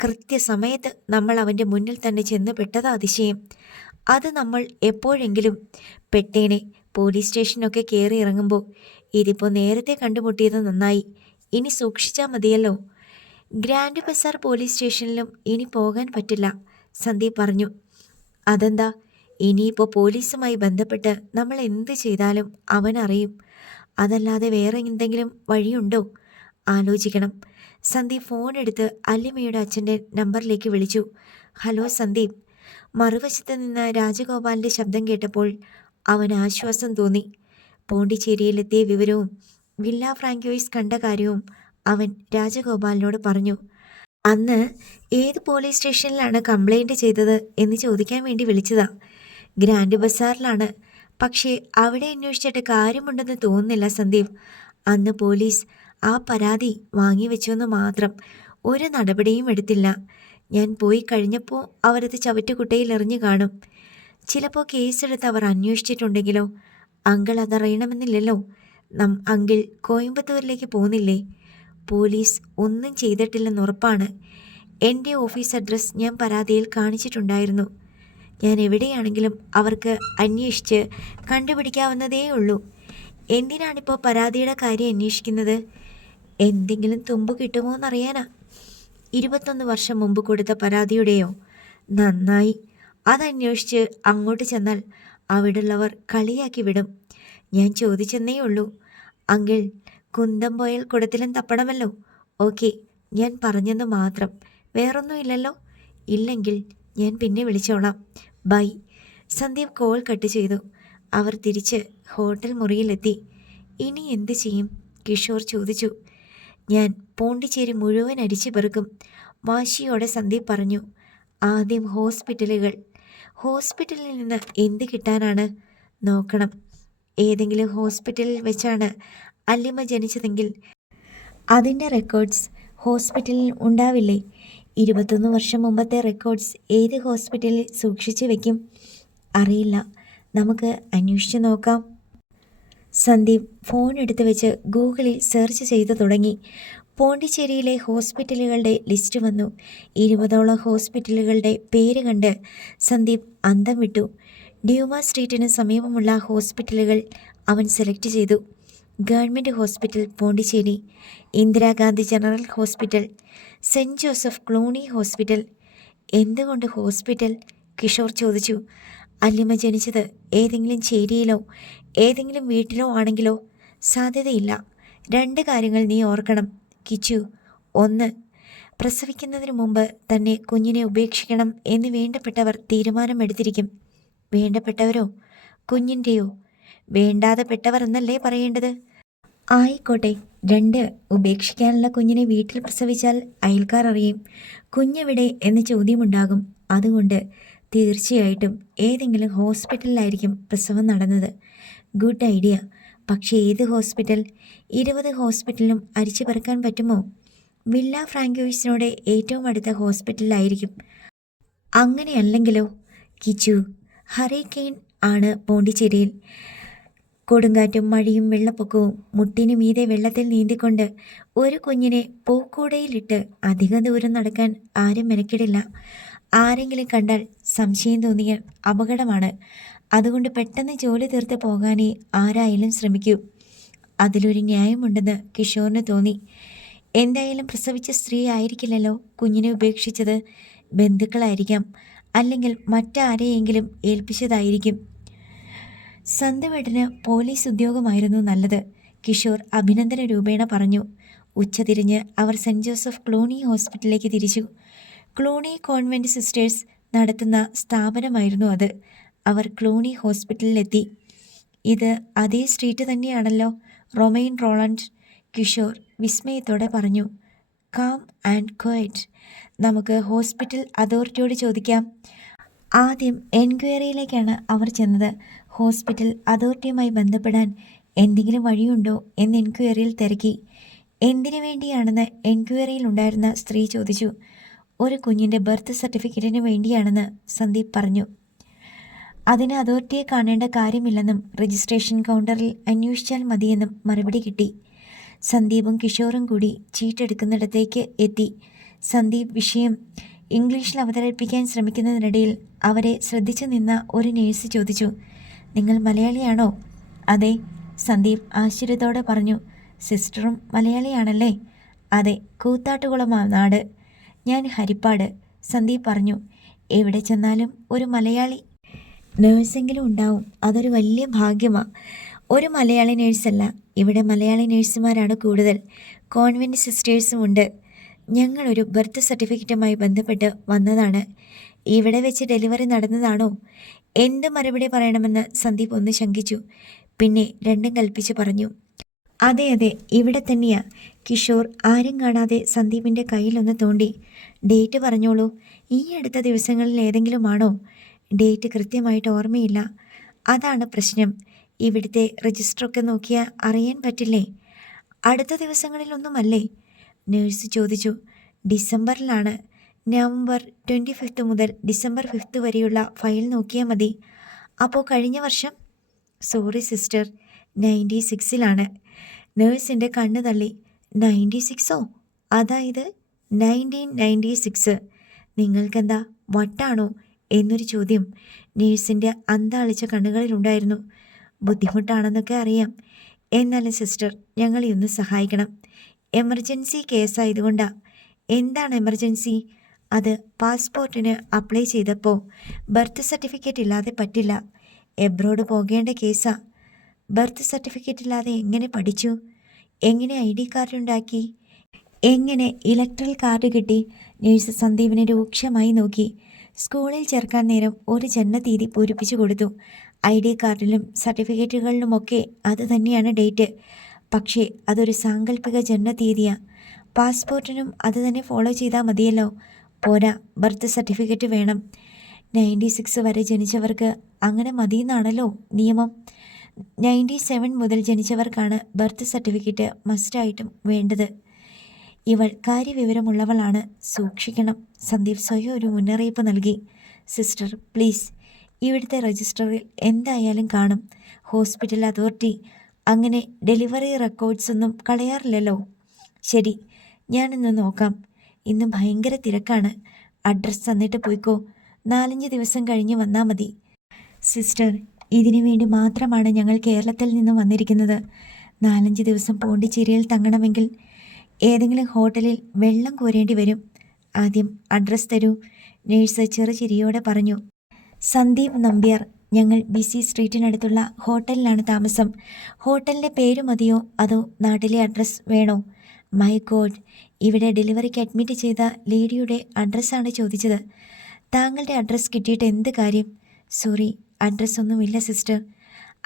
കൃത്യസമയത്ത് നമ്മൾ അവൻ്റെ മുന്നിൽ തന്നെ ചെന്ന് പെട്ടത് അതിശയം. അത് നമ്മൾ എപ്പോഴെങ്കിലും പെട്ടേനെ. പോലീസ് സ്റ്റേഷനൊക്കെ കയറി ഇറങ്ങുമ്പോൾ. ഇതിപ്പോൾ നേരത്തെ കണ്ടുമുട്ടിയത് നന്നായി. ഇനി സൂക്ഷിച്ചാൽ മതിയല്ലോ. ഗ്രാൻഡ് ബസാർ പോലീസ് സ്റ്റേഷനിലും ഇനി പോകാൻ പറ്റില്ല, സന്ദീപ് പറഞ്ഞു. അതെന്താ? ഇനിയിപ്പോൾ പോലീസുമായി ബന്ധപ്പെട്ട് നമ്മൾ എന്ത് ചെയ്താലും അവനറിയും. അതല്ലാതെ വേറെ എന്തെങ്കിലും വഴിയുണ്ടോ? ആലോചിക്കണം. സന്ദീപ് ഫോൺ എടുത്ത് അല്ലിമയുടെ അച്ഛൻ്റെ നമ്പറിലേക്ക് വിളിച്ചു. ഹലോ സന്ദീപ്. മറുവശത്ത് നിന്ന് രാജഗോപാലിൻ്റെ ശബ്ദം കേട്ടപ്പോൾ അവന് ആശ്വാസം തോന്നി. പോണ്ടിച്ചേരിയിലെത്തിയ വിവരവും വില്ല ഫ്രാങ്കോയിസ് കണ്ട കാര്യവും അവൻ രാജഗോപാലിനോട് പറഞ്ഞു. അന്ന് ഏത് പോലീസ് സ്റ്റേഷനിലാണ് കംപ്ലൈൻറ്റ് ചെയ്തത് എന്ന് ചോദിക്കാൻ വേണ്ടി വിളിച്ചതാ. ഗ്രാൻഡ് ബസാറിലാണ്. പക്ഷേ അവിടെ അന്വേഷിച്ചിട്ട് കാര്യമുണ്ടെന്ന് തോന്നുന്നില്ല സന്ദീപ്. അന്ന് പോലീസ് ആ പരാതി വാങ്ങിവെച്ചെന്ന് മാത്രം. ഒരു നടപടിയും എടുത്തില്ല. ഞാൻ പോയി കഴിഞ്ഞപ്പോൾ അവരത് ചവറ്റുകുട്ടയിൽ എറിഞ്ഞു കാണും. ചിലപ്പോൾ കേസെടുത്ത് അവർ അന്വേഷിച്ചിട്ടുണ്ടെങ്കിലോ? അങ്കിൾ അതറിയണമെന്നില്ലല്ലോ. അങ്കിൾ കോയമ്പത്തൂരിലേക്ക് പോകുന്നില്ലേ? പോലീസ് ഒന്നും ചെയ്തിട്ടില്ലെന്ന് ഉറപ്പാണ്. എൻ്റെ ഓഫീസ് അഡ്രസ്സ് ഞാൻ പരാതിയിൽ കാണിച്ചിട്ടുണ്ടായിരുന്നു. ഞാൻ എവിടെയാണെങ്കിലും അവർക്ക് അന്വേഷിച്ച് കണ്ടുപിടിക്കാവുന്നതേ ഉള്ളൂ. എന്തിനാണിപ്പോൾ പരാതിയുടെ കാര്യം അന്വേഷിക്കുന്നത്? എന്തെങ്കിലും തുമ്പ് കിട്ടുമോ എന്നറിയാനാ. 21 വർഷം മുമ്പ് കൊടുത്ത പരാതിയുടെയോ? നന്നായി. അതന്വേഷിച്ച് അങ്ങോട്ട് ചെന്നാൽ അവിടെയുള്ളവർ കളിയാക്കി വിടും. ഞാൻ ചോദിച്ചെന്നേ ഉള്ളൂ. അങ്കിൾ, കുന്തം പോയാൽ കുടത്തിലും തപ്പണമല്ലോ. ഓക്കെ, ഞാൻ പറഞ്ഞെന്ന് മാത്രം. വേറൊന്നുമില്ലല്ലോ? ഇല്ലെങ്കിൽ ഞാൻ പിന്നെ വിളിച്ചോളാം. ബൈ. സന്ദീപ് കോൾ കട്ട് ചെയ്തു. അവർ തിരിച്ച് ഹോട്ടൽ മുറിയിലെത്തി. ഇനി എന്ത് ചെയ്യും? കിഷോർ ചോദിച്ചു. ഞാൻ പോണ്ടിച്ചേരി മുഴുവൻ അരിച്ചു പെറുക്കും, വാശിയോടെ സന്ദീപ് പറഞ്ഞു. ആദ്യം ഹോസ്പിറ്റലിൽ നിന്ന് എന്ത് കിട്ടാനാണ്? നോക്കണം. ഏതെങ്കിലും ഹോസ്പിറ്റലിൽ വെച്ചാണ് അല്ലിമ ജനിച്ചതെങ്കിൽ അതിൻ്റെ റെക്കോർഡ്സ് ഹോസ്പിറ്റലിൽ ഉണ്ടാവില്ലേ? 21 വർഷം മുമ്പത്തെ റെക്കോർഡ്സ് ഏത് ഹോസ്പിറ്റലിൽ സൂക്ഷിച്ചു വെക്കും? അറിയില്ല. നമുക്ക് അന്വേഷിച്ച് നോക്കാം. സന്ദീപ് ഫോൺ എടുത്ത് വെച്ച് ഗൂഗിളിൽ സെർച്ച് ചെയ്തു തുടങ്ങി. പോണ്ടിച്ചേരിയിലെ ഹോസ്പിറ്റലുകളുടെ ലിസ്റ്റ് വന്നു. 20ഓളം ഹോസ്പിറ്റലുകളുടെ പേര് കണ്ട് സന്ദീപ് അന്തം വിട്ടു. ഡ്യൂമ സ്ട്രീറ്റിന് സമീപമുള്ള ഹോസ്പിറ്റലുകൾ അവൻ സെലക്ട് ചെയ്തു. Government hospital Pondicherry, Indira Gandhi general hospital, saint Joseph Cluny hospital. എന്തുകൊണ്ട് ഹോസ്പിറ്റൽ? കിഷോർ ചോദിച്ചു. അല്ലിമ ജനിച്ചത് ഏതെങ്കിലും ചേരിയിലോ ഏതെങ്കിലും വീട്ടിലോ ആണെങ്കിലോ? സാധ്യതയില്ല. 2 കാര്യങ്ങൾ നീ ഓർക്കണം കിച്ചു. 1, പ്രസവിക്കുന്നതിന് മുമ്പ് തന്നെ കുഞ്ഞിനെ ഉപേക്ഷിക്കണം എന്ന് വേണ്ടപ്പെട്ടവർ തീരുമാനമെടുത്തിരിക്കും. വേണ്ടപ്പെട്ടവരോ കുഞ്ഞിൻ്റെയോ? വേണ്ടാതെ പെട്ടവർ എന്നല്ലേ പറയേണ്ടത്? ആയിക്കോട്ടെ. 2, ഉപേക്ഷിക്കാനുള്ള കുഞ്ഞിനെ വീട്ടിൽ പ്രസവിച്ചാൽ അയൽക്കാർ അറിയും. കുഞ്ഞെവിടെ എന്ന ചോദ്യമുണ്ടാകും. അതുകൊണ്ട് തീർച്ചയായിട്ടും ഏതെങ്കിലും ഹോസ്പിറ്റലിലായിരിക്കും പ്രസവം നടന്നത്. Good idea. പക്ഷേ ഏത് ഹോസ്പിറ്റൽ? 20 ഹോസ്പിറ്റലിലും അരിച്ചു പറക്കാൻ പറ്റുമോ? വില്ല ഫ്രാങ്കോയിസിനോട് ഏറ്റവും അടുത്ത ഹോസ്പിറ്റലിലായിരിക്കും. അങ്ങനെയല്ലെങ്കിലോ? കിച്ചു, ഹറിക്കെയിൻ ആണ് പോണ്ടിച്ചേരിയിൽ. കൊടുങ്കാറ്റും മഴയും വെള്ളപ്പൊക്കവും മുട്ടിനു മീതെ വെള്ളത്തിൽ നീന്തിക്കൊണ്ട് ഒരു കുഞ്ഞിനെ പൂക്കൂടയിലിട്ട് അധിക ദൂരം നടക്കാൻ ആരും മെനക്കിടില്ല. ആരെങ്കിലും കണ്ടാൽ സംശയം തോന്നിയാൽ അപകടമാണ്. അതുകൊണ്ട് പെട്ടെന്ന് ജോലി തീർത്ത് പോകാനേ ആരായാലും ശ്രമിക്കൂ. അതിലൊരു ന്യായമുണ്ടെന്ന് കിഷോറിന് തോന്നി. എന്തായാലും പ്രസവിച്ച സ്ത്രീ ആയിരിക്കില്ലല്ലോ കുഞ്ഞിനെ ഉപേക്ഷിച്ചത്. ബന്ധുക്കളായിരിക്കാം, അല്ലെങ്കിൽ മറ്റാരെയെങ്കിലും ഏൽപ്പിച്ചതായിരിക്കും. സ്വന്തം വീടിന് പോലീസ് ഉദ്യോഗമായിരുന്നു നല്ലത്, കിഷോർ അഭിനന്ദന രൂപേണ പറഞ്ഞു. ഉച്ചതിരിഞ്ഞ് അവർ സെൻറ് ജോസഫ് ക്ലൂണി ഹോസ്പിറ്റലിലേക്ക് തിരിച്ചു. ക്ലൂണി കോൺവെൻറ്റ് സിസ്റ്റേഴ്സ് നടത്തുന്ന സ്ഥാപനമായിരുന്നു അത്. അവർ ക്ലൂണി ഹോസ്പിറ്റലിലെത്തി. ഇത് അതേ സ്ട്രീറ്റ് തന്നെയാണല്ലോ, റൊമെയിൻ റോളണ്ട്, കിഷോർ വിസ്മയത്തോടെ പറഞ്ഞു. Calm and quiet. നമുക്ക് ഹോസ്പിറ്റൽ അതോറിറ്റിയോട് ചോദിക്കാം. ആദ്യം എൻക്വയറിയിലേക്കാണ് അവർ ചെന്നത്. ഹോസ്പിറ്റൽ അതോറിറ്റിയുമായി ബന്ധപ്പെടാൻ എന്തെങ്കിലും വഴിയുണ്ടോ എന്ന് എൻക്വയറിയിൽ തിരക്കി. എന്തിനു വേണ്ടിയാണെന്ന് എൻക്വയറിയിൽ ഉണ്ടായിരുന്ന സ്ത്രീ ചോദിച്ചു. ഒരു കുഞ്ഞിൻ്റെ ബർത്ത് സർട്ടിഫിക്കറ്റിന് വേണ്ടിയാണെന്ന് സന്ദീപ് പറഞ്ഞു. അതിന് അതോറിറ്റിയെ കാണേണ്ട കാര്യമില്ലെന്നും രജിസ്ട്രേഷൻ കൗണ്ടറിൽ അന്വേഷിച്ചാൽ മതിയെന്നും മറുപടി കിട്ടി. സന്ദീപും കിഷോറും കൂടി ചീട്ടെടുക്കുന്നിടത്തേക്ക് എത്തി. സന്ദീപ് വിഷയം ഇംഗ്ലീഷിൽ അവതരിപ്പിക്കാൻ ശ്രമിക്കുന്നതിനിടയിൽ അവരെ ശ്രദ്ധിച്ചു നിന്ന ഒരു നേഴ്സ് ചോദിച്ചു, നിങ്ങൾ മലയാളിയാണോ? അതെ, സന്ദീപ് ആശ്ചര്യത്തോടെ പറഞ്ഞു. സിസ്റ്ററും മലയാളിയാണല്ലേ? അതെ, കൂത്താട്ടുകുളം നാട്. ഞാൻ ഹരിപ്പാട്, സന്ദീപ് പറഞ്ഞു. എവിടെ ചെന്നാലും ഒരു മലയാളി നേഴ്സെങ്കിലും ഉണ്ടാവും, അതൊരു വലിയ ഭാഗ്യമാണ്. ഒരു മലയാളി നേഴ്സല്ല, ഇവിടെ മലയാളി നേഴ്സുമാരാണ് കൂടുതൽ. കോൺവെൻറ്റ് സിസ്റ്റേഴ്സും ഉണ്ട്. ഞങ്ങളൊരു ബർത്ത് സർട്ടിഫിക്കറ്റുമായി ബന്ധപ്പെട്ട് വന്നതാണ്. ഇവിടെ വെച്ച് ഡെലിവറി നടന്നതാണോ? എന്ത് മറുപടി പറയണമെന്ന് സന്ദീപ് ഒന്ന് ശങ്കിച്ചു. പിന്നെ രണ്ടും കൽപ്പിച്ച് പറഞ്ഞു, അതെ അതെ, ഇവിടെ തന്നെയാ. കിഷോർ ആരും കാണാതെ സന്ദീപിൻ്റെ കയ്യിലൊന്ന് തോണ്ടി. ഡേറ്റ് പറഞ്ഞോളൂ. ഈ അടുത്ത ദിവസങ്ങളിൽ ഏതെങ്കിലും ആണോ? ഡേറ്റ് കൃത്യമായിട്ട് ഓർമ്മയില്ല, അതാണ് പ്രശ്നം. ഇവിടുത്തെ രജിസ്റ്ററൊക്കെ നോക്കിയാൽ അറിയാൻ പറ്റില്ലേ? അടുത്ത ദിവസങ്ങളിലൊന്നുമല്ലേ? നേഴ്സ് ചോദിച്ചു. ഡിസംബറിലാണ്. നവംബർ 25 മുതൽ ഡിസംബർ 5 വരെയുള്ള ഫയൽ നോക്കിയാൽ മതി. അപ്പോൾ കഴിഞ്ഞ വർഷം? Sorry sister, 96ലാണ്. നേഴ്സിൻ്റെ കണ്ണ് തള്ളി. 96ഓ? അതായത് 1996. നിങ്ങൾക്കെന്താ വട്ടാണോ എന്നൊരു ചോദ്യം നേഴ്സിൻ്റെ അന്താളിച്ച കണ്ണുകളിലുണ്ടായിരുന്നു. ബുദ്ധിമുട്ടാണെന്നൊക്കെ അറിയാം, എന്നാലും സിസ്റ്റർ ഞങ്ങളെ ഒന്ന് സഹായിക്കണം. എമർജൻസി കേസായതുകൊണ്ടാണ്. എന്താണ് എമർജൻസി? അത് പാസ്പോർട്ടിന് അപ്ലൈ ചെയ്തപ്പോൾ ബർത്ത് സർട്ടിഫിക്കറ്റ് ഇല്ലാതെ പറ്റില്ല. എബ്രോഡ് പോകേണ്ട കേസാ. ബർത്ത് സർട്ടിഫിക്കറ്റ് ഇല്ലാതെ എങ്ങനെ പഠിച്ചു? എങ്ങനെ ID കാർഡ് ഉണ്ടാക്കി? എങ്ങനെ ഇലക്ട്രൽ കാർഡ് കിട്ടി? നേഴ്സ് സന്ദീപിനെ രൂക്ഷമായി നോക്കി. സ്കൂളിൽ ചേർക്കാൻ നേരം ഒരു ജനനത്തീയതി പൂരിപ്പിച്ചു കൊടുത്തു. ID കാർഡിലും സർട്ടിഫിക്കറ്റുകളിലുമൊക്കെ അത് തന്നെയാണ് ഡേറ്റ്. പക്ഷേ അതൊരു സാങ്കല്പിക ജനനത്തീയതിയാണ്. പാസ്പോർട്ടിനും അത് തന്നെ ഫോളോ ചെയ്താൽ മതിയല്ലോ. പോരാ, ബർത്ത് സർട്ടിഫിക്കറ്റ് വേണം. 96 വരെ ജനിച്ചവർക്ക് അങ്ങനെ മതിയെന്നാണല്ലോ നിയമം. 97 മുതൽ ജനിച്ചവർക്കാണ് ബർത്ത് സർട്ടിഫിക്കറ്റ് മസ്റ്റായിട്ടും വേണ്ടത്. ഇവൾ കാര്യവിവരമുള്ളവളാണ്, സൂക്ഷിക്കണം. സന്ദീപ് സ്വയം ഒരു മുന്നറിയിപ്പ് നൽകി. സിസ്റ്റർ പ്ലീസ്, ഇവിടുത്തെ രജിസ്റ്ററിൽ എന്തായാലും കാണും. ഹോസ്പിറ്റൽ അതോറിറ്റി അങ്ങനെ ഡെലിവറി റെക്കോർഡ്സൊന്നും കളയാറില്ലല്ലോ. ശരി, ഞാനിന്ന് നോക്കാം. ഇന്ന് ഭയങ്കര തിരക്കാണ്. അഡ്രസ്സ് തന്നിട്ട് പോയിക്കോ. 4-5 ദിവസം കഴിഞ്ഞ് വന്നാൽ മതി. സിസ്റ്റർ, ഇതിനു വേണ്ടി മാത്രമാണ് ഞങ്ങൾ കേരളത്തിൽ നിന്ന് വന്നിരിക്കുന്നത്. 4-5 ദിവസം പോണ്ടിച്ചേരിയിൽ തങ്ങണമെങ്കിൽ ഏതെങ്കിലും ഹോട്ടലിൽ വെള്ളം കോരേണ്ടി വരും. ആദ്യം അഡ്രസ്സ് തരൂ, നേഴ്സ് ചെറുചിരിയോടെ പറഞ്ഞു. സന്ദീപ് നമ്പ്യാർ. ഞങ്ങൾ ബിസി സ്ട്രീറ്റിനടുത്തുള്ള ഹോട്ടലിലാണ് താമസം. ഹോട്ടലിൻ്റെ പേര് മതിയോ അതോ നാട്ടിലെ അഡ്രസ്സ് വേണോ? മൈ ഗോഡ്, ഇവിടെ ഡെലിവറിക്ക് അഡ്മിറ്റ് ചെയ്ത ലേഡിയുടെ അഡ്രസ്സാണ് ചോദിച്ചത്. താങ്കളുടെ അഡ്രസ്സ് കിട്ടിയിട്ട് എന്ത് കാര്യം? സോറി, അഡ്രസ്സ് ഒന്നുമില്ല സിസ്റ്റർ.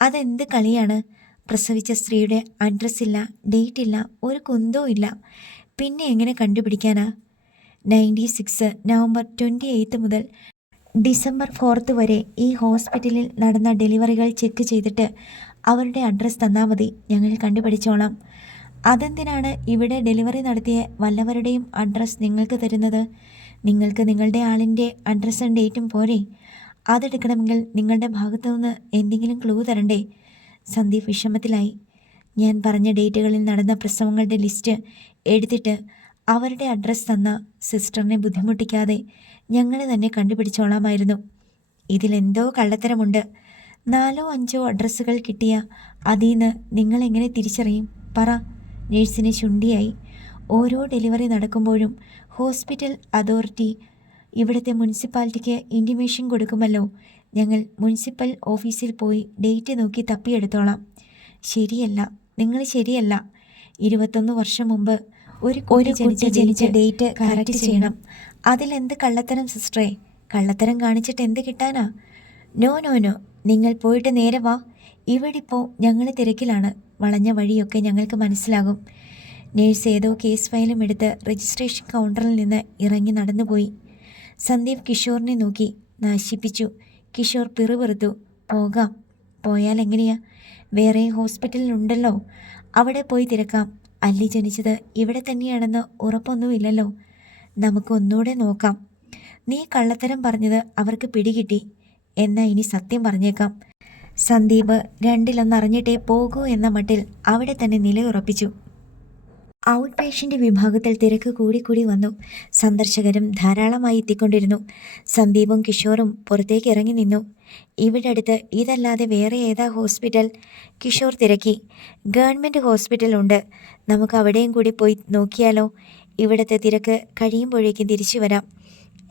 അതെന്ത് കളിയാണ്? പ്രസവിച്ച സ്ത്രീയുടെ അഡ്രസ്സില്ല, ഡേറ്റ് ഇല്ല, ഒരു കുന്തവും ഇല്ല. പിന്നെ എങ്ങനെ കണ്ടുപിടിക്കാനാ? 96 നവംബർ 28 മുതൽ ഡിസംബർ 4 വരെ ഈ ഹോസ്പിറ്റലിൽ നടന്ന ഡെലിവറികൾ ചെക്ക് ചെയ്തിട്ട് അവരുടെ അഡ്രസ്സ് തന്നാൽ മതി, ഞങ്ങൾ കണ്ടുപിടിച്ചോളാം. അതെന്തിനാണ് ഇവിടെ ഡെലിവറി നടത്തിയ വല്ലവരുടെയും അഡ്രസ്സ് നിങ്ങൾക്ക് തരുന്നത്? നിങ്ങൾക്ക് നിങ്ങളുടെ ആളിൻ്റെ അഡ്രസ്സും ഡേറ്റും പോരെ? അതെടുക്കണമെങ്കിൽ നിങ്ങളുടെ ഭാഗത്തു നിന്ന് എന്തെങ്കിലും ക്ലൂ തരണ്ടേ? സന്ദീപ് വിഷമത്തിലായി. ഞാൻ പറഞ്ഞ ഡേറ്റുകളിൽ നടന്ന പ്രസവങ്ങളുടെ ലിസ്റ്റ് എടുത്തിട്ട് അവരുടെ അഡ്രസ്സ് തന്ന സിസ്റ്ററിനെ ബുദ്ധിമുട്ടിക്കാതെ ഞങ്ങൾ തന്നെ കണ്ടുപിടിച്ചോളാമായിരുന്നു. ഇതിലെന്തോ കള്ളത്തരമുണ്ട്. 4-5 അഡ്രസ്സുകൾ കിട്ടിയ അതിന്ന് നിങ്ങളെങ്ങനെ തിരിച്ചറിയും? പറ. നേഴ്സിന് ചുണ്ടിയായി. ഓരോ ഡെലിവറി നടക്കുമ്പോഴും ഹോസ്പിറ്റൽ അതോറിറ്റി ഇവിടുത്തെ മുനിസിപ്പാലിറ്റിക്ക് ഇൻറ്റിമേഷൻ കൊടുക്കുമല്ലോ. ഞങ്ങൾ മുനിസിപ്പൽ ഓഫീസിൽ പോയി ഡേറ്റ് നോക്കി തപ്പിയെടുത്തോളാം. ശരിയല്ല, നിങ്ങൾ ശരിയല്ല. 21 വർഷം മുമ്പ് ഒരു കുട്ടി ജനിച്ച ഡേറ്റ് കറക്റ്റ് ചെയ്യണം. അതിലെന്ത് കള്ളത്തരം സിസ്റ്ററെ? കള്ളത്തരം കാണിച്ചിട്ട് എന്ത് കിട്ടാനാ? നോ നോ നോ, നിങ്ങൾ പോയിട്ട് നേരെ വാ. ഇവിടിപ്പോൾ ഞങ്ങൾ തിരക്കിലാണ്. വളഞ്ഞ വഴിയൊക്കെ ഞങ്ങൾക്ക് മനസ്സിലാകും. നേഴ്സ് ഏതോ കേസ് ഫയലും എടുത്ത് രജിസ്ട്രേഷൻ കൗണ്ടറിൽ നിന്ന് ഇറങ്ങി നടന്നുപോയി. സന്ദീപ് കിഷോറിനെ നോക്കി. നശിപ്പിച്ചു. കിഷോർ പിറുപിറുത്തു. പോകാം. പോയാൽ എങ്ങനെയാ? വേറെ ഹോസ്പിറ്റലിലുണ്ടല്ലോ, അവിടെ പോയി തിരക്കാം. അല്ലി ജനിച്ചത് ഇവിടെ തന്നെയാണെന്ന് ഉറപ്പൊന്നുമില്ലല്ലോ. നമുക്ക് ഒന്നുകൂടെ നോക്കാം. നീ കള്ളത്തരം പറഞ്ഞത് അവർക്ക് പിടികിട്ടി. എന്നാ ഇനി സത്യം പറഞ്ഞേക്കാം. സന്ദീപ് 2-1 അറിഞ്ഞിട്ടേ പോകൂ എന്ന മട്ടിൽ അവിടെ തന്നെ നിലയുറപ്പിച്ചു. ഔട്ട് പേഷ്യൻ്റ് വിഭാഗത്തിൽ തിരക്ക് കൂടിക്കൂടി വന്നു. സന്ദർശകരും ധാരാളമായി എത്തിക്കൊണ്ടിരുന്നു. സന്ദീപും കിഷോറും പുറത്തേക്ക് ഇറങ്ങി നിന്നു. ഇവിടെ അടുത്ത് ഇതല്ലാതെ വേറെ ഏതാ ഹോസ്പിറ്റൽ? കിഷോർ തിരക്കി. ഗവൺമെൻറ് ഹോസ്പിറ്റൽ ഉണ്ട്. നമുക്ക് അവിടെയും കൂടി പോയി നോക്കിയാലോ? ഇവിടുത്തെ തിരക്ക് കഴിയുമ്പോഴേക്കും തിരിച്ചു വരാം.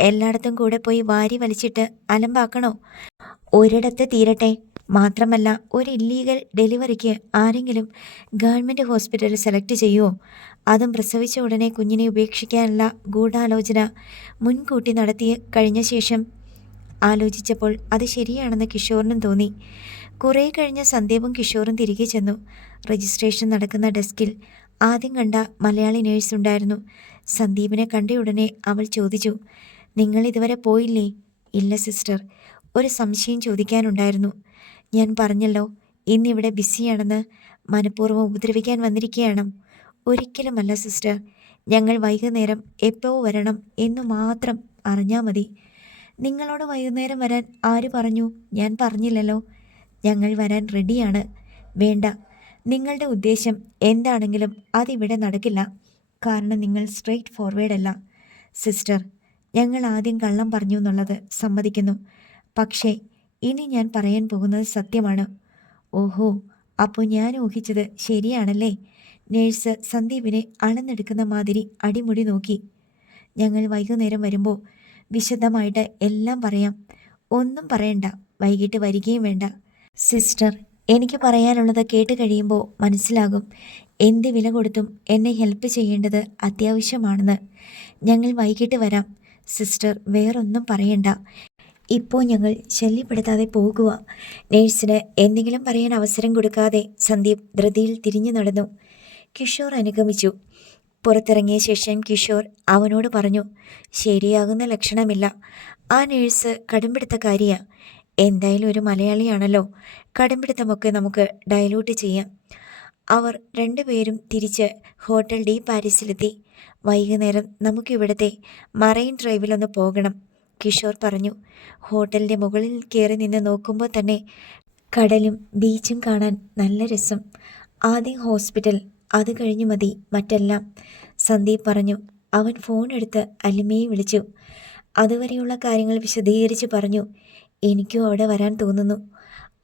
എല്ലായിടത്തും കൂടെ പോയി വാരി വലിച്ചിട്ട് അലമ്പാക്കണോ? ഒരിടത്ത് തീരട്ടെ. മാത്രമല്ല, ഒരു ഇല്ലീഗൽ ഡെലിവറിക്ക് ആരെങ്കിലും ഗവൺമെൻറ് ഹോസ്പിറ്റൽ സെലക്ട് ചെയ്യുമോ? അതും പ്രസവിച്ച ഉടനെ കുഞ്ഞിനെ ഉപേക്ഷിക്കാനുള്ള ഗൂഢാലോചന മുൻകൂട്ടി നടത്തി കഴിഞ്ഞ ശേഷം. ആലോചിച്ചപ്പോൾ അത് ശരിയാണെന്ന് കിഷോറിനും തോന്നി. കുറേ കഴിഞ്ഞ സന്ദീപും കിഷോറും തിരികെ ചെന്നു. രജിസ്ട്രേഷൻ നടക്കുന്ന ഡെസ്കിൽ ആദ്യം കണ്ട മലയാളി നേഴ്സ് ഉണ്ടായിരുന്നു. സന്ദീപിനെ കണ്ട ഉടനെ അവൾ ചോദിച്ചു, നിങ്ങൾ ഇതുവരെ പോയില്ലേ? ഇല്ല സിസ്റ്റർ, ഒരു സംശയം ചോദിക്കാനുണ്ടായിരുന്നു. ഞാൻ പറഞ്ഞല്ലോ ഇന്നിവിടെ ബിസിയാണെന്ന്. മനഃപൂർവ്വം ഉപദ്രവിക്കാൻ വന്നിരിക്കുകയാണോ? ഒരിക്കലുമല്ല സിസ്റ്റർ. ഞങ്ങൾ വൈകുന്നേരം എപ്പോൾ വരണം എന്നു മാത്രം അറിഞ്ഞാൽ മതി. നിങ്ങളോട് വൈകുന്നേരം വരാൻ ആര് പറഞ്ഞു? ഞാൻ പറഞ്ഞില്ലല്ലോ. ഞങ്ങൾ വരാൻ റെഡിയാണ്. വേണ്ട, നിങ്ങളുടെ ഉദ്ദേശം എന്താണെങ്കിലും അതിവിടെ നടക്കില്ല. കാരണം നിങ്ങൾ സ്ട്രെയിറ്റ് ഫോർവേഡ് അല്ല. സിസ്റ്റർ, ഞങ്ങൾ ആദ്യം കള്ളം പറഞ്ഞു എന്നുള്ളത് സമ്മതിക്കുന്നു. പക്ഷേ ഇനി ഞാൻ പറയാൻ പോകുന്നത് സത്യമാണ്. ഓഹോ, അപ്പോൾ ഞാൻ ഊഹിച്ചത് ശരിയാണല്ലേ? നേഴ്സ് സന്ദീപിനെ അളന്നെടുക്കുന്ന മാതിരി അടിമുടി നോക്കി. ഞങ്ങൾ വൈകുന്നേരം വരുമ്പോൾ വിശദമായിട്ട് എല്ലാം പറയാം. ഒന്നും പറയണ്ട, വൈകിട്ട് വരികയും വേണ്ട. സിസ്റ്റർ, എനിക്ക് പറയാനുള്ളത് കേട്ട് കഴിയുമ്പോൾ മനസ്സിലാകും എന്ത് വില കൊടുത്തും എന്നെ ഹെൽപ്പ് ചെയ്യേണ്ടത് അത്യാവശ്യമാണെന്ന്. ഞങ്ങൾ വൈകിട്ട് വരാം. സിസ്റ്റർ, വേറൊന്നും പറയണ്ട. ഇപ്പോൾ ഞങ്ങൾ ശല്യപ്പെടുത്താതെ പോകുക. നേഴ്സിന് എന്തെങ്കിലും പറയാൻ അവസരം കൊടുക്കാതെ സന്ദീപ് ധൃതിയിൽ തിരിഞ്ഞു നടന്നു. കിഷോർ അനുഗമിച്ചു. പുറത്തിറങ്ങിയ ശേഷം കിഷോർ അവനോട് പറഞ്ഞു, ശരിയാകുന്ന ലക്ഷണമില്ല. ആ നേഴ്സ് കടുംപിടുത്തക്കാരിയാ. എന്തായാലും ഒരു മലയാളിയാണല്ലോ. കടുംപിടുത്തമൊക്കെ നമുക്ക് ഡയലൂട്ട് ചെയ്യാം. അവർ 2 പേരും തിരിച്ച് ഹോട്ടൽ ഡി പാരീസിലെത്തി. വൈകുന്നേരം നമുക്കിവിടുത്തെ മറൈൻ ഡ്രൈവിലൊന്ന് പോകണം, കിഷോർ പറഞ്ഞു. ഹോട്ടലിൻ്റെ മുകളിൽ കയറി നിന്ന് നോക്കുമ്പോൾ തന്നെ കടലും ബീച്ചും കാണാൻ നല്ല രസം. ആദ്യം ഹോസ്പിറ്റൽ, അത് കഴിഞ്ഞ് മതി മറ്റെല്ലാം, സന്ദീപ് പറഞ്ഞു. അവൻ ഫോൺ എടുത്ത് അലിമയെ വിളിച്ചു. അതുവരെയുള്ള കാര്യങ്ങൾ വിശദീകരിച്ച് പറഞ്ഞു. എനിക്കും അവിടെ വരാൻ തോന്നുന്നു.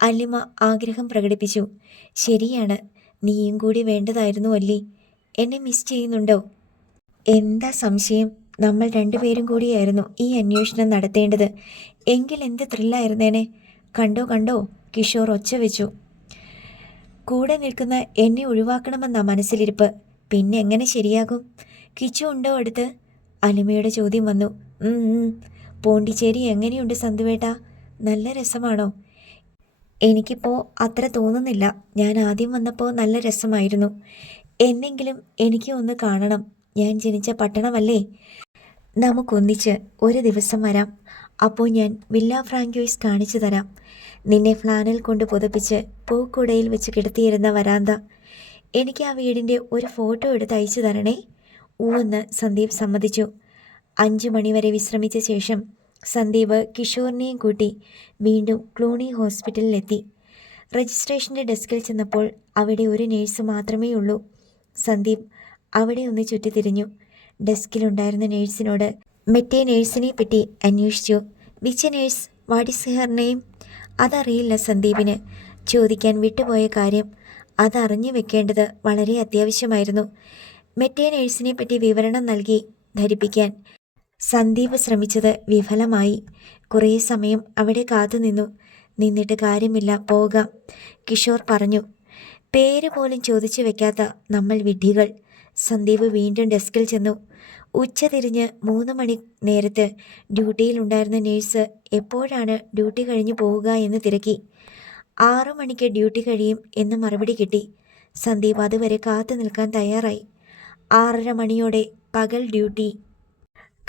അലിമ ആഗ്രഹം പ്രകടിപ്പിച്ചു. ശരിയാണ്, നീയും കൂടി വേണ്ടതായിരുന്നു അല്ലി. എന്നെ മിസ് ചെയ്യുന്നുണ്ടോ? എന്താ സംശയം? നമ്മൾ 2 പേരും കൂടിയായിരുന്നു ഈ അന്വേഷണം നടത്തേണ്ടത്. എങ്കിൽ എന്ത് ത്രില്ലായിരുന്നേനെ. കണ്ടോ കണ്ടോ, കിഷോർ ഒച്ച വെച്ചു. കൂടെ നിൽക്കുന്ന എന്നെ ഒഴിവാക്കണമെന്നാ മനസ്സിലിരിപ്പ്. പിന്നെ എങ്ങനെ ശരിയാകും? കിച്ചു ഉണ്ടോ അടുത്ത്? അലിമയുടെ ചോദ്യം വന്നു. പോണ്ടിച്ചേരി എങ്ങനെയുണ്ട് സന്തുവേട്ടാ? നല്ല രസമാണോ? എനിക്കിപ്പോൾ അത്ര തോന്നുന്നില്ല. ഞാൻ ആദ്യം വന്നപ്പോൾ നല്ല രസമായിരുന്നു. എന്നെങ്കിലും എനിക്ക് ഒന്ന് കാണണം. ഞാൻ ജനിച്ച പട്ടണമല്ലേ. നമുക്കൊന്നിച്ച് ഒരു ദിവസം വരാം. അപ്പോൾ ഞാൻ വില്ല ഫ്രാങ്കോയ്സ് കാണിച്ചു തരാം. നിന്നെ ഫ്ലാനൽ കൊണ്ട് പുതപ്പിച്ച് പൂക്കുടയിൽ വെച്ച് കിടത്തിയിരുന്ന വരാന്ത. എനിക്ക് ആ വീടിൻ്റെ ഒരു ഫോട്ടോ എടുത്ത് അയച്ചു തരണേ. ഊന്ന് സന്ദീപ് സമ്മതിച്ചു. 5 മണിവരെ വിശ്രമിച്ച ശേഷം സന്ദീപ് കിഷോറിനെയും കൂട്ടി വീണ്ടും ക്ലൂണി ഹോസ്പിറ്റലിലെത്തി. രജിസ്ട്രേഷൻ്റെ ഡെസ്കിൽ ചെന്നപ്പോൾ അവിടെ ഒരു നേഴ്സ് മാത്രമേ ഉള്ളൂ. സന്ദീപ് അവിടെ ഒന്ന് ചുറ്റിത്തിരിഞ്ഞു. ഡെസ്കിലുണ്ടായിരുന്ന നേഴ്സിനോട് മറ്റേ നേഴ്സിനെ പറ്റി അന്വേഷിച്ചു. Which nurse? What is her name? അതറിയില്ല സന്ദീപിന്. ചോദിക്കാൻ വിട്ടുപോയ കാര്യം അതറിഞ്ഞു വെക്കേണ്ടത് വളരെ അത്യാവശ്യമായിരുന്നു. മറ്റേ നേഴ്സിനെ പറ്റി വിവരണം നൽകി ധരിപ്പിക്കാൻ സന്ദീപ് ശ്രമിച്ചത് വിഫലമായി. കുറേ സമയം അവിടെ കാത്തുനിന്നു. നിന്നിട്ട് കാര്യമില്ല, പോകാം, കിഷോർ പറഞ്ഞു. പേര് പോലും ചോദിച്ചു വെക്കാത്ത നമ്മൾ വിഡ്ഢികൾ. സന്ദീപ് വീണ്ടും ഡെസ്കിൽ ചെന്നു. ഉച്ചതിരിഞ്ഞ് 3 മണി നേരത്ത് ഡ്യൂട്ടിയിലുണ്ടായിരുന്ന നേഴ്സ് എപ്പോഴാണ് ഡ്യൂട്ടി കഴിഞ്ഞു പോവുക എന്ന് തിരക്കി. 6 മണിക്ക് ഡ്യൂട്ടി കഴിയും എന്ന് മറുപടി കിട്ടി. സന്ദീപ് അതുവരെ കാത്തു നിൽക്കാൻ തയ്യാറായി. 6:30 മണിയോടെ പകൽ ഡ്യൂട്ടി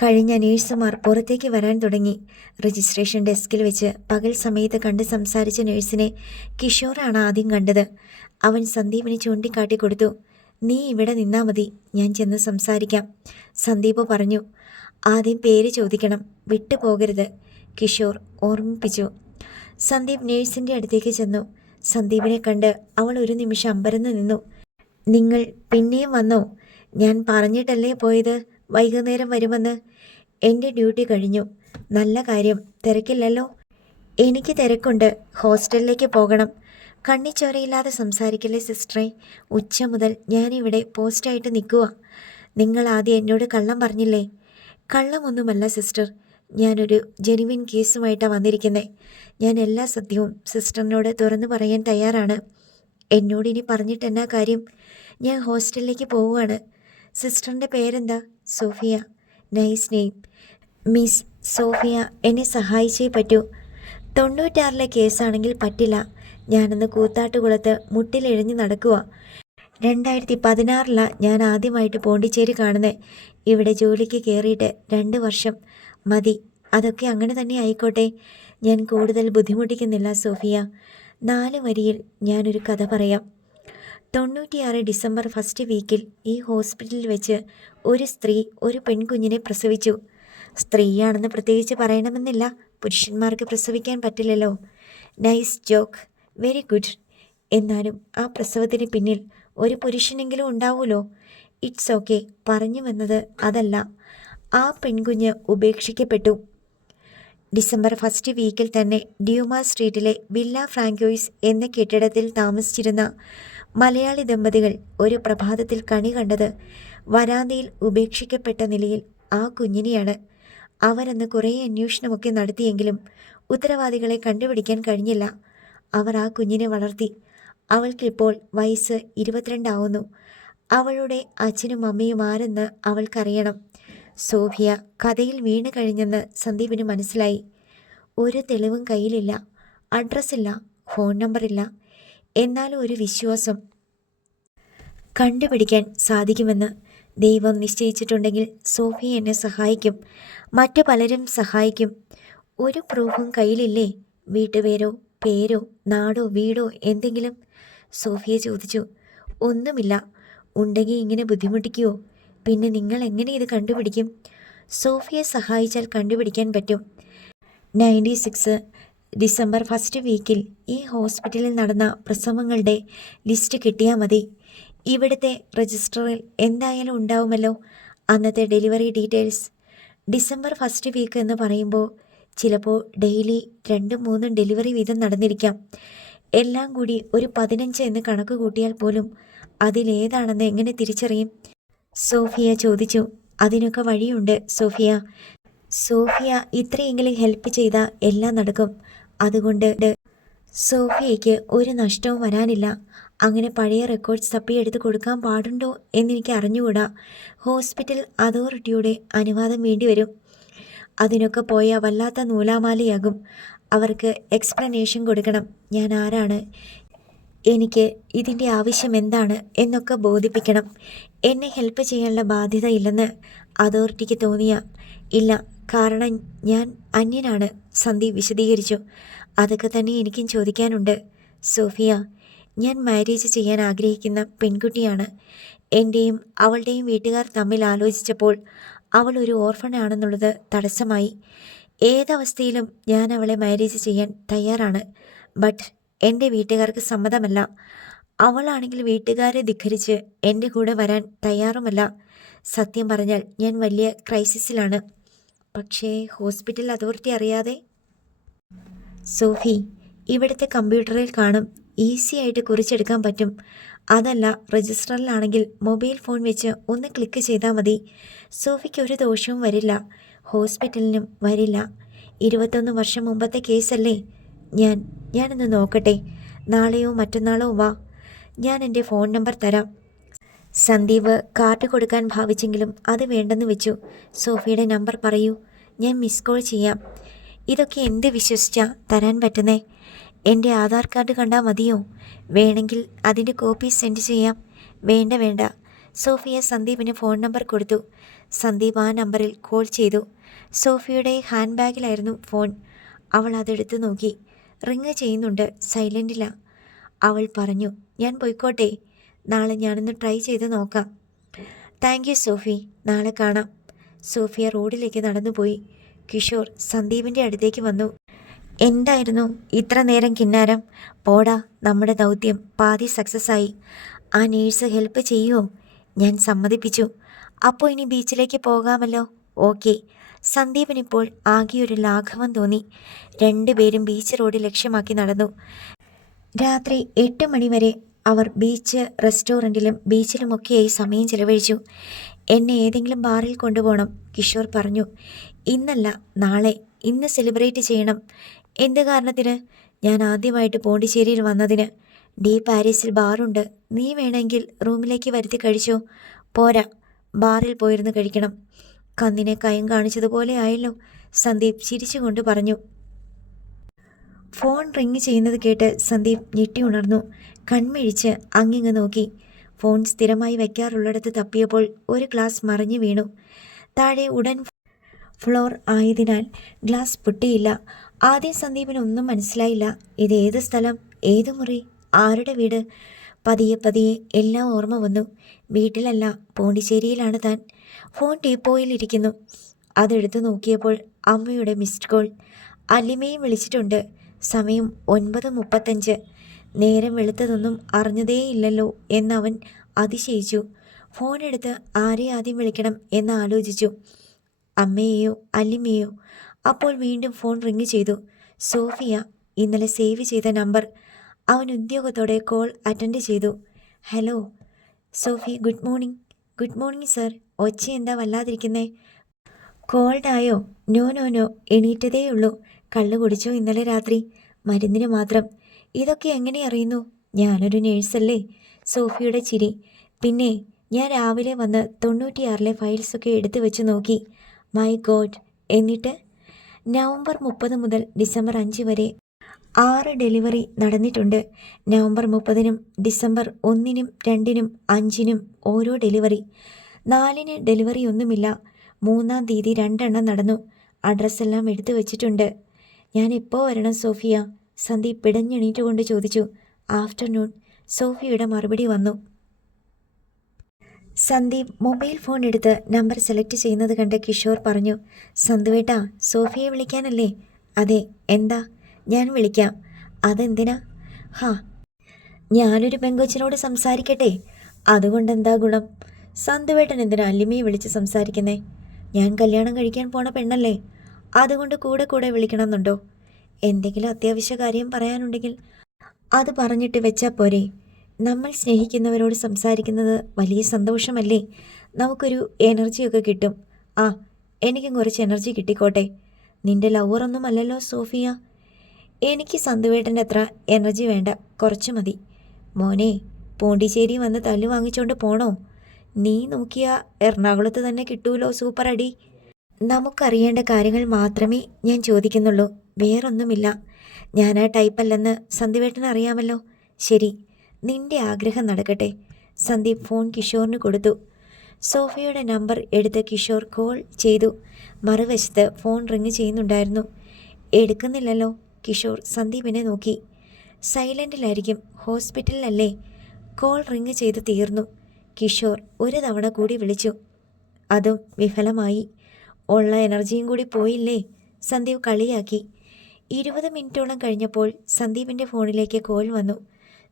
കഴിഞ്ഞ നേഴ്സുമാർ പുറത്തേക്ക് വരാൻ തുടങ്ങി. രജിസ്ട്രേഷൻ ഡെസ്കിൽ വെച്ച് പകൽ സമയത്ത് കണ്ട് സംസാരിച്ച നേഴ്സിനെ കിഷോറാണ് ആദ്യം കണ്ടത്. അവൻ സന്ദീപിനെ ചൂണ്ടിക്കാട്ടി കൊടുത്തു. നീ ഇവിടെ നിന്നാ മതി, ഞാൻ ചെന്ന് സംസാരിക്കാം, സന്ദീപ് പറഞ്ഞു. ആദ്യം പേര് ചോദിക്കണം, വിട്ടുപോകരുത്, കിഷോർ ഓർമ്മിപ്പിച്ചു. സന്ദീപ് നേഴ്സിൻ്റെ അടുത്തേക്ക് ചെന്നു. സന്ദീപിനെ കണ്ട് അവൾ ഒരു നിമിഷം അമ്പരന്ന് നിന്നു. നിങ്ങൾ പിന്നെയും വന്നോ? ഞാൻ പറഞ്ഞിട്ടല്ലേ പോയത് വൈകുന്നേരം വരുമെന്ന്. എൻ്റെ ഡ്യൂട്ടി കഴിഞ്ഞു. നല്ല കാര്യം, തിരക്കില്ലല്ലോ? എനിക്ക് തിരക്കുണ്ട്, ഹോസ്റ്റലിലേക്ക് പോകണം. കണ്ണിച്ചോരയില്ലാതെ സംസാരിക്കല്ലേ സിസ്റ്ററെ. ഉച്ച മുതൽ ഞാനിവിടെ പോസ്റ്റായിട്ട് നിൽക്കുക. നിങ്ങൾ ആദ്യം എന്നോട് കള്ളം പറഞ്ഞില്ലേ? കള്ളമൊന്നുമല്ല സിസ്റ്റർ, ഞാനൊരു ജെനുവിൻ കേസുമായിട്ടാണ് വന്നിരിക്കുന്നത്. ഞാൻ എല്ലാ സത്യവും സിസ്റ്ററിനോട് തുറന്നു പറയാൻ തയ്യാറാണ്. എന്നോടിനി പറഞ്ഞിട്ടെന്നാ കാര്യം? ഞാൻ ഹോസ്റ്റലിലേക്ക് പോവുകയാണ്. സിസ്റ്ററിൻ്റെ പേരെന്താ? Sophia. Nice name. Miss Sophia, എന്നെ സഹായിച്ചേ പറ്റൂ. 96-ലെ കേസാണെങ്കിൽ പറ്റില്ല. ഞാനന്ന് കൂത്താട്ടുകുളത്ത് മുട്ടിലിഴഞ്ഞ് നടക്കുക. 2016 ഞാൻ ആദ്യമായിട്ട് പോണ്ടിച്ചേരി കാണുന്നത്. ഇവിടെ ജോലിക്ക് കയറിയിട്ട് 2 വർഷം മതി. അതൊക്കെ അങ്ങനെ തന്നെ ആയിക്കോട്ടെ. ഞാൻ കൂടുതൽ ബുദ്ധിമുട്ടിക്കുന്നില്ല സോഫിയ. 4 വരിയിൽ ഞാനൊരു കഥ പറയാം. 96 ഡിസംബർ ഫസ്റ്റ് വീക്കിൽ ഈ ഹോസ്പിറ്റലിൽ വെച്ച് ഒരു സ്ത്രീ ഒരു പെൺകുഞ്ഞിനെ പ്രസവിച്ചു. സ്ത്രീയാണെന്ന് പ്രത്യേകിച്ച് പറയണമെന്നില്ല, പുരുഷന്മാർക്ക് പ്രസവിക്കാൻ പറ്റില്ലല്ലോ. Nice joke, very good. എന്നാലും ആ പ്രസവത്തിന് പിന്നിൽ ഒരു പുരുഷനെങ്കിലും ഉണ്ടാവുമല്ലോ. It's okay. പറഞ്ഞു വന്നത് അതല്ല. ആ പെൺകുഞ്ഞ് ഉപേക്ഷിക്കപ്പെട്ടു. ഡിസംബർ ഫസ്റ്റ് വീക്കിൽ തന്നെ ഡ്യൂമ സ്ട്രീറ്റിലെ വില്ല ഫ്രാങ്കോയ്സ് എന്ന കെട്ടിടത്തിൽ താമസിച്ചിരുന്ന മലയാളി ദമ്പതികൾ ഒരു പ്രഭാതത്തിൽ കണി കണ്ടത് വരാന്തയിൽ ഉപേക്ഷിക്കപ്പെട്ട നിലയിൽ ആ കുഞ്ഞിനെയാണ്. അവരന്ന് കുറേ അന്വേഷണമൊക്കെ നടത്തിയെങ്കിലും ഉത്തരവാദികളെ കണ്ടുപിടിക്കാൻ കഴിഞ്ഞില്ല. അവർ ആ കുഞ്ഞിനെ വളർത്തി. അവൾക്കിപ്പോൾ വയസ്സ് 22 ആവുന്നു. അവളുടെ അച്ഛനും അമ്മയും ആരെന്ന് അവൾക്കറിയണം. സോഫിയ കഥയിൽ വീണ് കഴിഞ്ഞെന്ന് സന്ദീപിന് മനസ്സിലായി. ഒരു തെളിവും കയ്യിലില്ല, അഡ്രസ്സില്ല, ഫോൺ നമ്പറില്ല. എന്നാലും ഒരു വിശ്വാസം, കണ്ടുപിടിക്കാൻ സാധിക്കുമെന്ന്. ദൈവം നിശ്ചയിച്ചിട്ടുണ്ടെങ്കിൽ സോഫിയ എന്നെ സഹായിക്കും, മറ്റു പലരും സഹായിക്കും. ഒരു പ്രൂഫും കയ്യിലില്ലേ? വീട്ടുപേരോ പേരോ നാടോ വീടോ എന്തെങ്കിലും? സോഫിയ ചോദിച്ചു. ഒന്നുമില്ല. ഉണ്ടെങ്കിൽ ഇങ്ങനെ ബുദ്ധിമുട്ടിക്കുമോ? പിന്നെ നിങ്ങൾ എങ്ങനെ ഇത് കണ്ടുപിടിക്കും? സോഫിയെ സഹായിച്ചാൽ കണ്ടുപിടിക്കാൻ പറ്റും. 96 ഡിസംബർ ഫസ്റ്റ് വീക്കിൽ ഈ ഹോസ്പിറ്റലിൽ നടന്ന പ്രസവങ്ങളുടെ ലിസ്റ്റ് കിട്ടിയാൽ മതി. ഇവിടുത്തെ രജിസ്റ്ററിൽ എന്തായാലും ഉണ്ടാവുമല്ലോ അന്നത്തെ delivery details. December first week എന്ന് പറയുമ്പോൾ ചിലപ്പോൾ ഡെയിലി 2-3 ഡെലിവറി വീതം നടന്നിരിക്കാം. എല്ലാം കൂടി ഒരു 15 എന്ന് കണക്ക് കൂട്ടിയാൽ പോലും അതിലേതാണെന്ന് എങ്ങനെ തിരിച്ചറിയും? സോഫിയ ചോദിച്ചു. അതിനൊക്കെ വഴിയുണ്ട് സോഫിയ. സോഫിയ ഇത്രയെങ്കിലും ഹെൽപ്പ് ചെയ്താൽ എല്ലാം നടക്കും. അതുകൊണ്ട് സോഫിയയ്ക്ക് ഒരു നഷ്ടവും വരാനില്ല. അങ്ങനെ പഴയ റെക്കോർഡ്സ് തപ്പിയെടുത്ത് കൊടുക്കാൻ പാടുണ്ടോ എന്നെനിക്ക് അറിഞ്ഞുകൂടാ. ഹോസ്പിറ്റൽ അതോറിറ്റിയുടെ അനുവാദം വേണ്ടിവരും. അതിനൊക്കെ പോയാൽ വല്ലാത്ത നൂലാമാലയാകും. അവർക്ക് എക്സ്പ്ലനേഷൻ കൊടുക്കണം. ഞാൻ ആരാണ്, എനിക്ക് ഇതിൻ്റെ ആവശ്യം എന്താണ് എന്നൊക്കെ ബോധിപ്പിക്കണം. എന്നെ ഹെൽപ്പ് ചെയ്യാനുള്ള ബാധ്യത ഇല്ലെന്ന് അതോറിറ്റിക്ക് തോന്നിയ ഇല്ല, കാരണം ഞാൻ അന്യനാണ്, സന്ദീപ് വിശദീകരിച്ചു. അതൊക്കെ തന്നെ എനിക്കും ചോദിക്കാനുണ്ട് സോഫിയ. ഞാൻ മാരേജ് ചെയ്യാൻ ആഗ്രഹിക്കുന്ന പെൺകുട്ടിയാണ്. എൻ്റെയും അവളുടെയും വീട്ടുകാർ തമ്മിൽ ആലോചിച്ചപ്പോൾ അവൾ ഒരു ഓർഫണാണെന്നുള്ളത് തടസ്സമായി. ഏതവസ്ഥയിലും ഞാൻ അവളെ മാരേജ് ചെയ്യാൻ തയ്യാറാണ്. ബട്ട് എൻ്റെ വീട്ടുകാർക്ക് സമ്മതമല്ല. അവളാണെങ്കിൽ വീട്ടുകാരെ ധിക്കരിച്ച് എൻ്റെ കൂടെ വരാൻ തയ്യാറുമല്ല. സത്യം പറഞ്ഞാൽ ഞാൻ വലിയ ക്രൈസിസിലാണ്. പക്ഷേ ഹോസ്പിറ്റൽ അതോറിറ്റി അറിയാതെ? സോഫി, ഇവിടുത്തെ കമ്പ്യൂട്ടറിൽ കാണും, ഈസി ആയിട്ട് കുറിച്ചെടുക്കാൻ പറ്റും. അതല്ല, രജിസ്റ്ററിലാണെങ്കിൽ മൊബൈൽ ഫോൺ വെച്ച് ഒന്ന് ക്ലിക്ക് ചെയ്താൽ മതി. സോഫിക്ക് ഒരു ദോഷവും വരില്ല, ഹോസ്പിറ്റലിനും വരില്ല. 21 വർഷം മുമ്പത്തെ കേസല്ലേ? ഞാനൊന്ന് നോക്കട്ടെ. നാളെയോ മറ്റന്നാളോ വാ, ഞാൻ എൻ്റെ ഫോൺ നമ്പർ തരാം. സന്ദീപ് കാർഡ് കൊടുക്കാൻ ഭാവിച്ചെങ്കിലും അത് വേണ്ടെന്ന് വെച്ചു. സോഫിയുടെ നമ്പർ പറയൂ, ഞാൻ മിസ് കോൾ ചെയ്യാം. ഇതൊക്കെ എന്ത് വിശ്വസിച്ചാ തരാൻ പറ്റുന്നേ? എൻ്റെ ആധാർ കാർഡ് കണ്ടാൽ മതിയോ? വേണമെങ്കിൽ അതിൻ്റെ കോപ്പി സെൻഡ് ചെയ്യാം. വേണ്ട. സോഫിയ സന്ദീപിന് ഫോൺ നമ്പർ കൊടുത്തു. സന്ദീപ് ആ നമ്പറിൽ കോൾ ചെയ്തു. സോഫിയുടെ ഹാൻഡ് ബാഗിലായിരുന്നു ഫോൺ. അവൾ അതെടുത്ത് നോക്കി. റിങ് ചെയ്യുന്നുണ്ട്, സൈലൻറ്റില്ല. അവൾ പറഞ്ഞു, ഞാൻ പോയിക്കോട്ടെ, നാളെ ഞാനൊന്ന് ട്രൈ ചെയ്ത് നോക്കാം. താങ്ക് യു സോഫി, നാളെ കാണാം. സോഫിയ റോഡിലേക്ക് നടന്നുപോയി. കിഷോർ സന്ദീപിൻ്റെ അടുത്തേക്ക് വന്നു. എന്തായിരുന്നു ഇത്ര നേരം കിന്നാരം? പോടാ, നമ്മുടെ ദൗത്യം പാതി സക്സസ്സായി. ആ നേഴ്സ് ഹെൽപ്പ് ചെയ്യുമോ? ഞാൻ സമ്മതിപ്പിച്ചു. അപ്പോൾ ഇനി ബീച്ചിലേക്ക് പോകാമല്ലോ. ഓക്കെ. സന്ദീപിനിപ്പോൾ ആകെയൊരു ലാഘവം തോന്നി. രണ്ടുപേരും ബീച്ച് റോഡ് ലക്ഷ്യമാക്കി നടന്നു. രാത്രി 8 മണി വരെ അവർ ബീച്ച് റെസ്റ്റോറൻറ്റിലും ബീച്ചിലുമൊക്കെയായി സമയം ചെലവഴിച്ചു. എന്നെ ഏതെങ്കിലും ബാറിൽ കൊണ്ടുപോകണം, കിഷോർ പറഞ്ഞു. ഇന്നല്ല, നാളെ. ഇന്ന് സെലിബ്രേറ്റ് ചെയ്യണം. എന്ത് കാരണത്തിന്? ഞാൻ ആദ്യമായിട്ട് പോണ്ടിച്ചേരിയിൽ വന്നതിന്. ഡി പാരീസിൽ ബാറുണ്ട്, നീ വേണമെങ്കിൽ റൂമിലേക്ക് വരുത്തി കഴിച്ചോ. പോരാ, ബാറിൽ പോയിരുന്ന് കഴിക്കണം. കന്നിനെ കയം കാണിച്ചതുപോലെ ആയല്ലോ, സന്ദീപ് ചിരിച്ചുകൊണ്ട് പറഞ്ഞു. ഫോൺ റിങ് ചെയ്യുന്നത് കേട്ട് സന്ദീപ് ഞെട്ടി ഉണർന്നു. കൺമിഴിച്ച് അങ്ങിങ്ങ് നോക്കി. ഫോൺ സ്ഥിരമായി വയ്ക്കാറുള്ളിടത്ത് തപ്പിയപ്പോൾ ഒരു ഗ്ലാസ് മറിഞ്ഞു വീണു. താഴെ ഉടൻ ഫ്ലോർ ആയതിനാൽ ഗ്ലാസ് പൊട്ടിയില്ല. ആദ്യം സന്ദീപിന് ഒന്നും മനസ്സിലായില്ല. ഇതേത് സ്ഥലം, ഏത് മുറി, ആരുടെ വീട്? പതിയെ എല്ലാം ഓർമ്മ വന്നു. വീട്ടിലല്ല, പോണ്ടിച്ചേരിയിലാണ് താൻ. ഫോൺ ടീപ്പോയിലിരിക്കുന്നു. അതെടുത്ത് നോക്കിയപ്പോൾ അമ്മയുടെ മിസ്ഡ് കോൾ. അല്ലിമയും വിളിച്ചിട്ടുണ്ട്. സമയം 9:35. നേരം വെളുത്തതൊന്നും അറിഞ്ഞതേയില്ലല്ലോ എന്നവൻ അതിശയിച്ചു. ഫോണെടുത്ത് ആരെ ആദ്യം വിളിക്കണം എന്ന് ആലോചിച്ചു. അമ്മയെയോ അല്ലിമയോ? അപ്പോൾ വീണ്ടും ഫോൺ റിങ് ചെയ്തു. സോഫിയ, ഇന്നലെ സേവ് ചെയ്ത നമ്പർ. അവൻ ഉദ്യോഗത്തോടെ കോൾ അറ്റൻഡ് ചെയ്തു. Hello Sophie, good morning. Good morning sir. ഒച്ച എന്താ വല്ലാതിരിക്കുന്നേ? കോൾഡായോ? നോ, എണീറ്റതേയുള്ളൂ. കള്ളു കുടിച്ചോ ഇന്നലെ രാത്രി? മരുന്നിന് മാത്രം. ഇതൊക്കെ എങ്ങനെ അറിയുന്നു? ഞാനൊരു നേഴ്സല്ലേ. സോഫിയുടെ ചിരി. പിന്നെ ഞാൻ രാവിലെ വന്ന് 96-ലെ ഫയൽസൊക്കെ എടുത്തു വെച്ച് നോക്കി. My God. എന്നിട്ട്? നവംബർ 30 മുതൽ ഡിസംബർ 5 വരെ 6 ഡെലിവറി നടന്നിട്ടുണ്ട്. നവംബർ 30-നും ഡിസംബർ 1-നും 2-നും 5-നും ഓരോ ഡെലിവറി. 4-ന് ഡെലിവറി ഒന്നുമില്ല. 3-ാം തീയതി 2 എണ്ണം നടന്നു. അഡ്രസ്സെല്ലാം എടുത്തു വച്ചിട്ടുണ്ട്. ഞാൻ എപ്പോൾ വരണം സോഫിയ? സന്ദീപ് പിടഞ്ഞെണീറ്റുകൊണ്ട് ചോദിച്ചു. ആഫ്റ്റർനൂൺ. സോഫിയയുടെ മറുപടി വന്നു. സന്ദീപ് മൊബൈൽ ഫോൺ എടുത്ത് നമ്പർ സെലക്ട് ചെയ്യുന്നത് കണ്ട് കിഷോർ പറഞ്ഞു. സന്ദുവേട്ടാ, സോഫിയെ വിളിക്കാനല്ലേ? അതെ. എന്താ? ഞാൻ വിളിക്കാം. അതെന്തിനാ? ഞാനൊരു പെങ്കൊച്ചിനോട് സംസാരിക്കട്ടെ. അതുകൊണ്ടെന്താ ഗുണം? സന്ദുവേട്ടൻ എന്തിനാ അല്ലിമയെ വിളിച്ച് സംസാരിക്കുന്നേ? ഞാൻ കല്യാണം കഴിക്കാൻ പോണ പെണ്ണല്ലേ. അതുകൊണ്ട് കൂടെ വിളിക്കണമെന്നുണ്ടോ? എന്തെങ്കിലും അത്യാവശ്യ കാര്യം പറയാനുണ്ടെങ്കിൽ അത് പറഞ്ഞിട്ട് വെച്ചാൽ പോരെ? നമ്മൾ സ്നേഹിക്കുന്നവരോട് സംസാരിക്കുന്നത് വലിയ സന്തോഷമല്ലേ? നമുക്കൊരു എനർജിയൊക്കെ കിട്ടും. എനിക്കും കുറച്ച് എനർജി കിട്ടിക്കോട്ടെ. നിന്റെ ലവറൊന്നും അല്ലല്ലോ സോഫിയ. എനിക്ക് സന്തുവേട്ടൻ്റെ അത്ര എനർജി വേണ്ട, കുറച്ച് മതി. മോനെ, പോണ്ടിച്ചേരി വന്ന് തല്ലു വാങ്ങിച്ചോണ്ട് പോണോ? നീ നോക്കിയ എറണാകുളത്ത് തന്നെ കിട്ടൂലോ സൂപ്പർ അടി. നമുക്കറിയേണ്ട കാര്യങ്ങൾ മാത്രമേ ഞാൻ ചോദിക്കുന്നുള്ളൂ, വേറൊന്നുമില്ല. ഞാൻ ആ ടൈപ്പല്ലെന്ന് സന്ദീപേട്ടന് അറിയാമല്ലോ. ശരി, നിന്റെ ആഗ്രഹം നടക്കട്ടെ. സന്ദീപ് ഫോൺ കിഷോറിന് കൊടുത്തു. സോഫിയയുടെ നമ്പർ എടുത്ത് കിഷോർ കോൾ ചെയ്തു. മറുവശത്ത് ഫോൺ റിങ് ചെയ്യുന്നുണ്ടായിരുന്നു. എടുക്കുന്നില്ലല്ലോ. കിഷോർ സന്ദീപിനെ നോക്കി. സൈലൻറ്റിലായിരിക്കും, ഹോസ്പിറ്റലിലല്ലേ. കോൾ റിങ് ചെയ്ത് തീർന്നു. കിഷോർ ഒരു തവണ കൂടി വിളിച്ചു. അതും വിഫലമായി. ഉള്ള എനർജിയും കൂടി പോയില്ലേ, സന്ദീപ് കളിയാക്കി. 20 മിനിറ്റോളം കഴിഞ്ഞപ്പോൾ സന്ദീപിൻ്റെ ഫോണിലേക്ക് കോൾ വന്നു.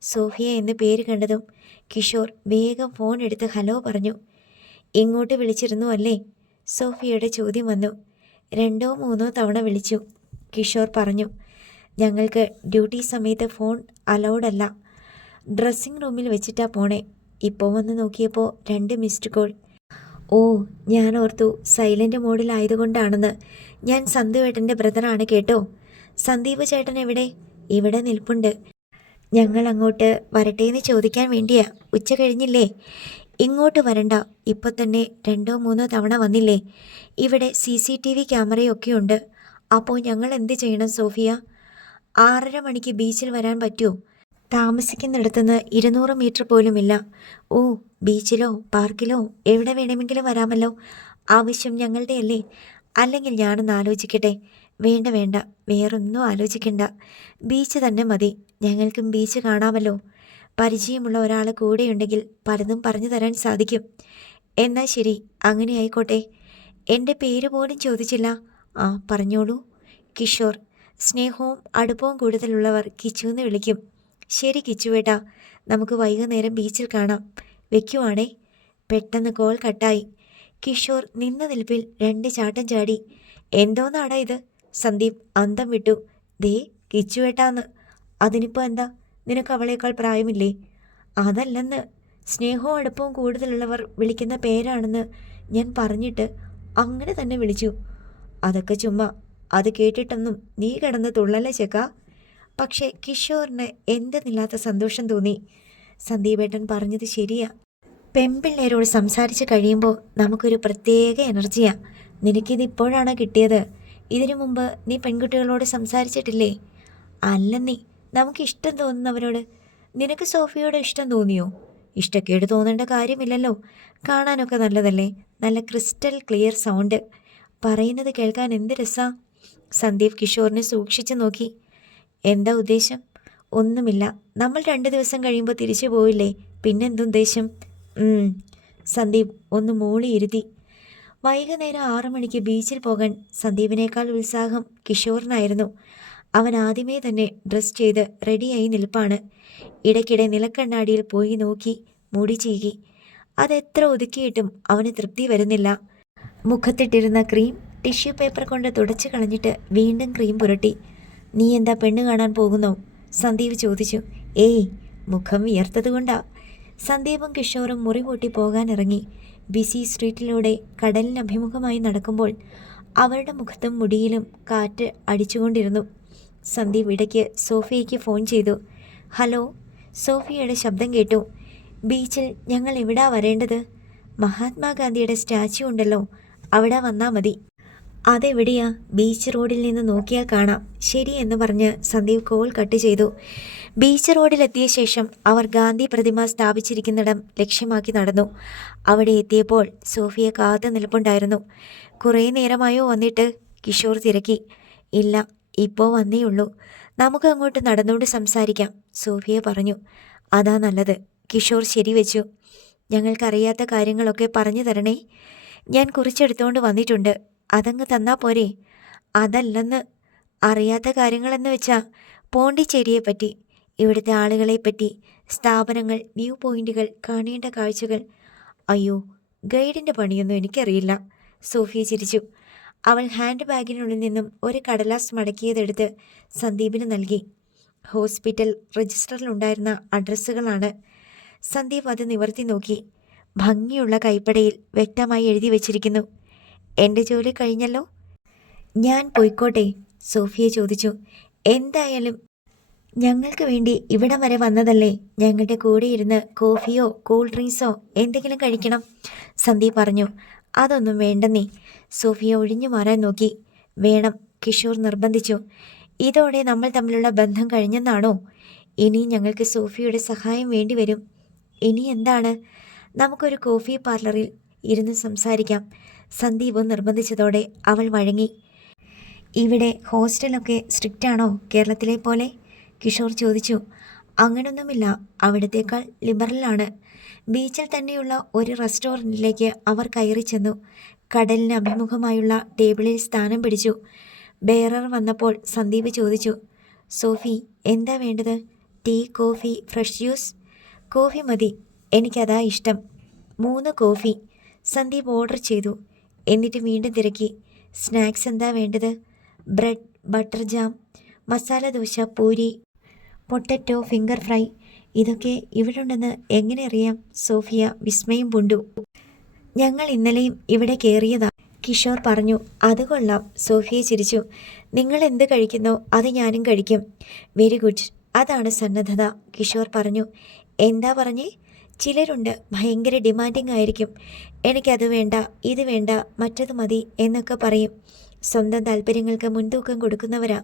സോഫിയ എന്ന് പേര് കണ്ടതും കിഷോർ വേഗം ഫോൺ എടുത്ത് ഹലോ പറഞ്ഞു. ഇങ്ങോട്ട് വിളിച്ചിരുന്നു അല്ലേ? സോഫിയയുടെ ചോദ്യം വന്നു. 2-3 തവണ വിളിച്ചു, കിഷോർ പറഞ്ഞു. ഞങ്ങൾക്ക് ഡ്യൂട്ടി സമയത്ത് ഫോൺ അലൗഡല്ല. ഡ്രസ്സിംഗ് റൂമിൽ വെച്ചിട്ടാ പോണേ. ഇപ്പോൾ വന്ന് നോക്കിയപ്പോൾ 2 മിസ്ഡ് കോൾ. ഓ, ഞാൻ ഓർത്തു സൈലൻ്റ് മോഡിലായതുകൊണ്ടാണെന്ന്. ഞാൻ സന്ദീപേട്ടൻ്റെ ബ്രദറാണ് കേട്ടോ. സന്ദീപ് ചേട്ടൻ എവിടെ? ഇവിടെ നിൽപ്പുണ്ട്. ഞങ്ങൾ അങ്ങോട്ട് വരട്ടേന്ന് ചോദിക്കാൻ വേണ്ടിയാ. ഉച്ച കഴിഞ്ഞില്ലേ? ഇങ്ങോട്ട് വരണ്ട, ഇപ്പോൾ തന്നെ 2-3 തവണ വന്നില്ലേ. ഇവിടെ CCTV ക്യാമറയൊക്കെ ഉണ്ട്. അപ്പോൾ ഞങ്ങൾ എന്ത് ചെയ്യണം സോഫിയ? 6:30 മണിക്ക് ബീച്ചിൽ വരാൻ പറ്റുമോ? താമസിക്കുന്നിടത്തുനിന്ന് 200 മീറ്റർ പോലുമില്ല. ഓ, ബീച്ചിലോ പാർക്കിലോ എവിടെ വേണമെങ്കിലും വരാമല്ലോ. ആവശ്യം ഞങ്ങളുടെ അല്ലേ? അല്ലെങ്കിൽ ഞാനൊന്ന് ആലോചിക്കട്ടെ. വേണ്ട വേണ്ട, വേറൊന്നും ആലോചിക്കണ്ട. ബീച്ച് തന്നെ മതി. ഞങ്ങൾക്കും ബീച്ച് കാണാമല്ലോ. പരിചയമുള്ള ഒരാൾ കൂടെയുണ്ടെങ്കിൽ പലതും പറഞ്ഞു തരാൻ സാധിക്കും. എന്നാൽ ശരി, അങ്ങനെ ആയിക്കോട്ടെ. എൻ്റെ പേര് പോലും ചോദിച്ചില്ല. ആ, പറഞ്ഞോളൂ. കിഷോർ. സ്നേഹവും അടുപ്പവും കൂടുതലുള്ളവർ കിച്ചുവെന്ന് വിളിക്കും. ശരി കിച്ചുവേട്ടാ, നമുക്ക് വൈകുന്നേരം ബീച്ചിൽ കാണാം. വെക്കുവാണേ. പെട്ടെന്ന് കോൾ കട്ടായി. കിഷോർ നിന്ന നിൽപ്പിൽ 2 ചാട്ടം ചാടി. എന്തോന്നാടാ ഇത്? സന്ദീപ് അന്തം വിട്ടു. ദേ കിച്ചുവേട്ടാന്ന്. അതിനിപ്പോൾ എന്താ? നിനക്ക് അവളേക്കാൾ പ്രായമില്ലേ? അതല്ലെന്ന്. സ്നേഹവും അടുപ്പവും കൂടുതലുള്ളവർ വിളിക്കുന്ന പേരാണെന്ന് ഞാൻ പറഞ്ഞിട്ട് അങ്ങനെ തന്നെ വിളിച്ചു. അതൊക്കെ ചുമ്മാ. അത് കേട്ടിട്ടൊന്നും നീ കിടന്ന് തുള്ളല്ലേ ചെക്ക. പക്ഷേ കിഷോറിന് എന്തെന്നില്ലാത്ത സന്തോഷം തോന്നി. സന്ദീപേട്ടൻ പറഞ്ഞത് ശരിയാ. പെൺപിള്ളേരോട് സംസാരിച്ച് കഴിയുമ്പോൾ നമുക്കൊരു പ്രത്യേക എനർജിയാ. നിനക്കിത് ഇപ്പോഴാണോ കിട്ടിയത്? ഇതിനു മുമ്പ് നീ പെൺകുട്ടികളോട് സംസാരിച്ചിട്ടില്ലേ? അല്ലെന്നീ, നമുക്ക് ഇഷ്ടം തോന്നുന്നവരോട്. നിനക്ക് സോഫിയോട് ഇഷ്ടം തോന്നിയോ? ഇഷ്ടക്കേട് തോന്നേണ്ട കാര്യമില്ലല്ലോ. കാണാനൊക്കെ നല്ലതല്ലേ? നല്ല ക്രിസ്റ്റൽ ക്ലിയർ സൗണ്ട്. പറയുന്നത് കേൾക്കാൻ എന്ത് രസാ. സന്ദീപ് കിഷോറിനെ സൂക്ഷിച്ചു നോക്കി. എന്താ ഉദ്ദേശം? ഒന്നുമില്ല. നമ്മൾ 2 ദിവസം കഴിയുമ്പോൾ തിരിച്ചു പോയില്ലേ, പിന്നെന്തുദ്ദേശം? സന്ദീപ് ഒന്ന് മൂളിയിരുത്തി. വൈകുന്നേരം 6 മണിക്ക് ബീച്ചിൽ പോകാൻ സന്ദീപിനേക്കാൾ ഉത്സാഹം കിഷോറിനായിരുന്നു. അവൻ ആദ്യമേ തന്നെ ഡ്രസ് ചെയ്ത് റെഡിയായി നിൽപ്പാണ്. ഇടയ്ക്കിടെ നിലക്കണ്ണാടിയിൽ പോയി നോക്കി മുടി ചീകി. അതെത്ര ഒതുക്കിയിട്ടും അവന് തൃപ്തി വരുന്നില്ല. മുഖത്തിട്ടിരുന്ന ക്രീം ടിഷ്യൂ പേപ്പർ കൊണ്ട് തുടച്ചു കളഞ്ഞിട്ട് വീണ്ടും ക്രീം പുരട്ടി. നീ എന്താ പെണ്ണ് കാണാൻ പോകുന്നോ? സന്ദീപ് ചോദിച്ചു. ഏയ്, മുഖം വിയർത്തതുകൊണ്ടാ. സന്ദീപും കിഷോറും മുറി പൂട്ടി പോകാനിറങ്ങി. ബിസി സ്ട്രീറ്റിലൂടെ കടലിനഭിമുഖമായി നടക്കുമ്പോൾ അവരുടെ മുഖത്തും മുടിയിലും കാറ്റ് അടിച്ചുകൊണ്ടിരുന്നു. സന്ദീപ് ഇടയ്ക്ക് സോഫിയയ്ക്ക് ഫോൺ ചെയ്തു. ഹലോ. സോഫിയയുടെ ശബ്ദം കേട്ടു. ബീച്ചിൽ ഞങ്ങൾ എവിടാ വരേണ്ടത്? മഹാത്മാഗാന്ധിയുടെ സ്റ്റാച്യു ഉണ്ടല്ലോ, അവിടെ വന്നാൽ മതി. അതെവിടെയാ? ബീച്ച് റോഡിൽ നിന്ന് നോക്കിയാൽ കാണാം. ശരി എന്ന് പറഞ്ഞ് സന്ദീപ് കോൾ കട്ട് ചെയ്തു. ബീച്ച് റോഡിലെത്തിയ ശേഷം അവർ ഗാന്ധി പ്രതിമ സ്ഥാപിച്ചിരിക്കുന്നിടം ലക്ഷ്യമാക്കി നടന്നു. അവിടെ എത്തിയപ്പോൾ സോഫിയ കാത്തു നിൽപ്പുണ്ടായിരുന്നു. കുറേ നേരമായോ വന്നിട്ട്? കിഷോർ തിരക്കി. ഇല്ല, ഇപ്പോൾ വന്നേയുള്ളൂ. നമുക്ക് അങ്ങോട്ട് നടന്നുകൊണ്ട് സംസാരിക്കാം, സോഫിയ പറഞ്ഞു. അതാ നല്ലത്. കിഷോർ ശരിവെച്ചു. ഞങ്ങൾക്കറിയാത്ത കാര്യങ്ങളൊക്കെ പറഞ്ഞു തരണേ. ഞാൻ കുറിച്ചെടുത്തുകൊണ്ട് വന്നിട്ടുണ്ട്. അതങ്ങ് തന്നാ പോരെ? അതല്ലെന്ന്. അറിയാത്ത കാര്യങ്ങളെന്ന് വെച്ചാൽ പോണ്ടിച്ചേരിയെപ്പറ്റി, ഇവിടുത്തെ ആളുകളെപ്പറ്റി, സ്ഥാപനങ്ങൾ, വ്യൂ പോയിന്റുകൾ, കാണേണ്ട കാഴ്ചകൾ. അയ്യോ, ഗൈഡിൻ്റെ പണിയൊന്നും എനിക്കറിയില്ല. സോഫിയ ചിരിച്ചു. അവൾ ഹാൻഡ് ബാഗിനുള്ളിൽ നിന്നും ഒരു കടലാസ് മടക്കിയതെടുത്ത് സന്ദീപിന് നൽകി. ഹോസ്പിറ്റൽ രജിസ്റ്ററിലുണ്ടായിരുന്ന അഡ്രസ്സുകളാണ്. സന്ദീപ് അത് നിവർത്തി നോക്കി. ഭംഗിയുള്ള കൈപ്പടയിൽ വ്യക്തമായി എഴുതി വച്ചിരിക്കുന്നു. എൻ്റെ ജോലി കഴിഞ്ഞല്ലോ, ഞാൻ പോയിക്കോട്ടെ? സോഫിയ ചോദിച്ചു. എന്തായാലും ഞങ്ങൾക്ക് വേണ്ടി ഇവിടം വരെ വന്നതല്ലേ, ഞങ്ങളുടെ കൂടെ ഇരുന്ന് കോഫിയോ കൂൾ ഡ്രിങ്ക്സോ എന്തെങ്കിലും കഴിക്കണം, സന്ദീപ് പറഞ്ഞു. അതൊന്നും വേണ്ടെന്നേ. സോഫിയ ഒഴിഞ്ഞു മാറാൻ നോക്കി. വേണം, കിഷോർ നിർബന്ധിച്ചു. ഇതോടെ നമ്മൾ തമ്മിലുള്ള ബന്ധം കഴിഞ്ഞെന്നാണോ? ഇനി ഞങ്ങൾക്ക് സോഫിയയുടെ സഹായം വേണ്ടി വരും. ഇനി എന്താണ്? നമുക്കൊരു കോഫി പാർലറിൽ ഇരുന്ന് സംസാരിക്കാം. സന്ദീപ് നിർബന്ധിച്ചതോടെ അവൾ വഴങ്ങി. ഇവിടെ ഹോസ്റ്റലൊക്കെ സ്ട്രിക്റ്റ് ആണോ കേരളത്തിലെ പോലെ? കിഷോർ ചോദിച്ചു. അങ്ങനൊന്നുമില്ല, അവിടത്തേക്കാൾ ലിബറലാണ്. ബീച്ചിൽ തന്നെയുള്ള ഒരു റെസ്റ്റോറൻറ്റിലേക്ക് അവർ കയറി ചെന്നു. കടലിന് അഭിമുഖമായുള്ള ടേബിളിൽ സ്ഥാനം പിടിച്ചു. ബെയറർ വന്നപ്പോൾ സന്ദീപ് ചോദിച്ചു, സോഫി എന്താ വേണ്ടത്? Tea, coffee, fresh juice? Coffee മതി, എനിക്കതാ ഇഷ്ടം. 3 കോഫി. സന്ദീപ് ഓർഡർ ചെയ്തു. എന്നിട്ട് വീണ്ടും തിരക്കി, സ്നാക്സ് എന്താ വേണ്ടത്? Bread, butter jam, masala dosa, puri, potato, finger fry. ഇതൊക്കെ ഇവിടെ ഉണ്ടെന്ന് എങ്ങനെ അറിയാം? സോഫിയ വിസ്മയം പൂണ്ടു. ഞങ്ങൾ ഇന്നലെയും ഇവിടെ കയറിയതാ, കിഷോർ പറഞ്ഞു. അത് കൊള്ളാം, സോഫിയ ചിരിച്ചു. നിങ്ങൾ എന്ത് കഴിക്കുന്നോ അത് ഞാനും കഴിക്കും. വെരി ഗുഡ്, അതാണ് സന്നദ്ധത, കിഷോർ പറഞ്ഞു. എന്താ പറഞ്ഞേ? ചിലരുണ്ട് ഭയങ്കര ഡിമാൻഡിങ് ആയിരിക്കും. എനിക്കത് വേണ്ട, ഇത് വേണ്ട, മറ്റത് മതി എന്നൊക്കെ പറയും. സ്വന്തം താല്പര്യങ്ങൾക്ക് മുൻതൂക്കം കൊടുക്കുന്നവരാ.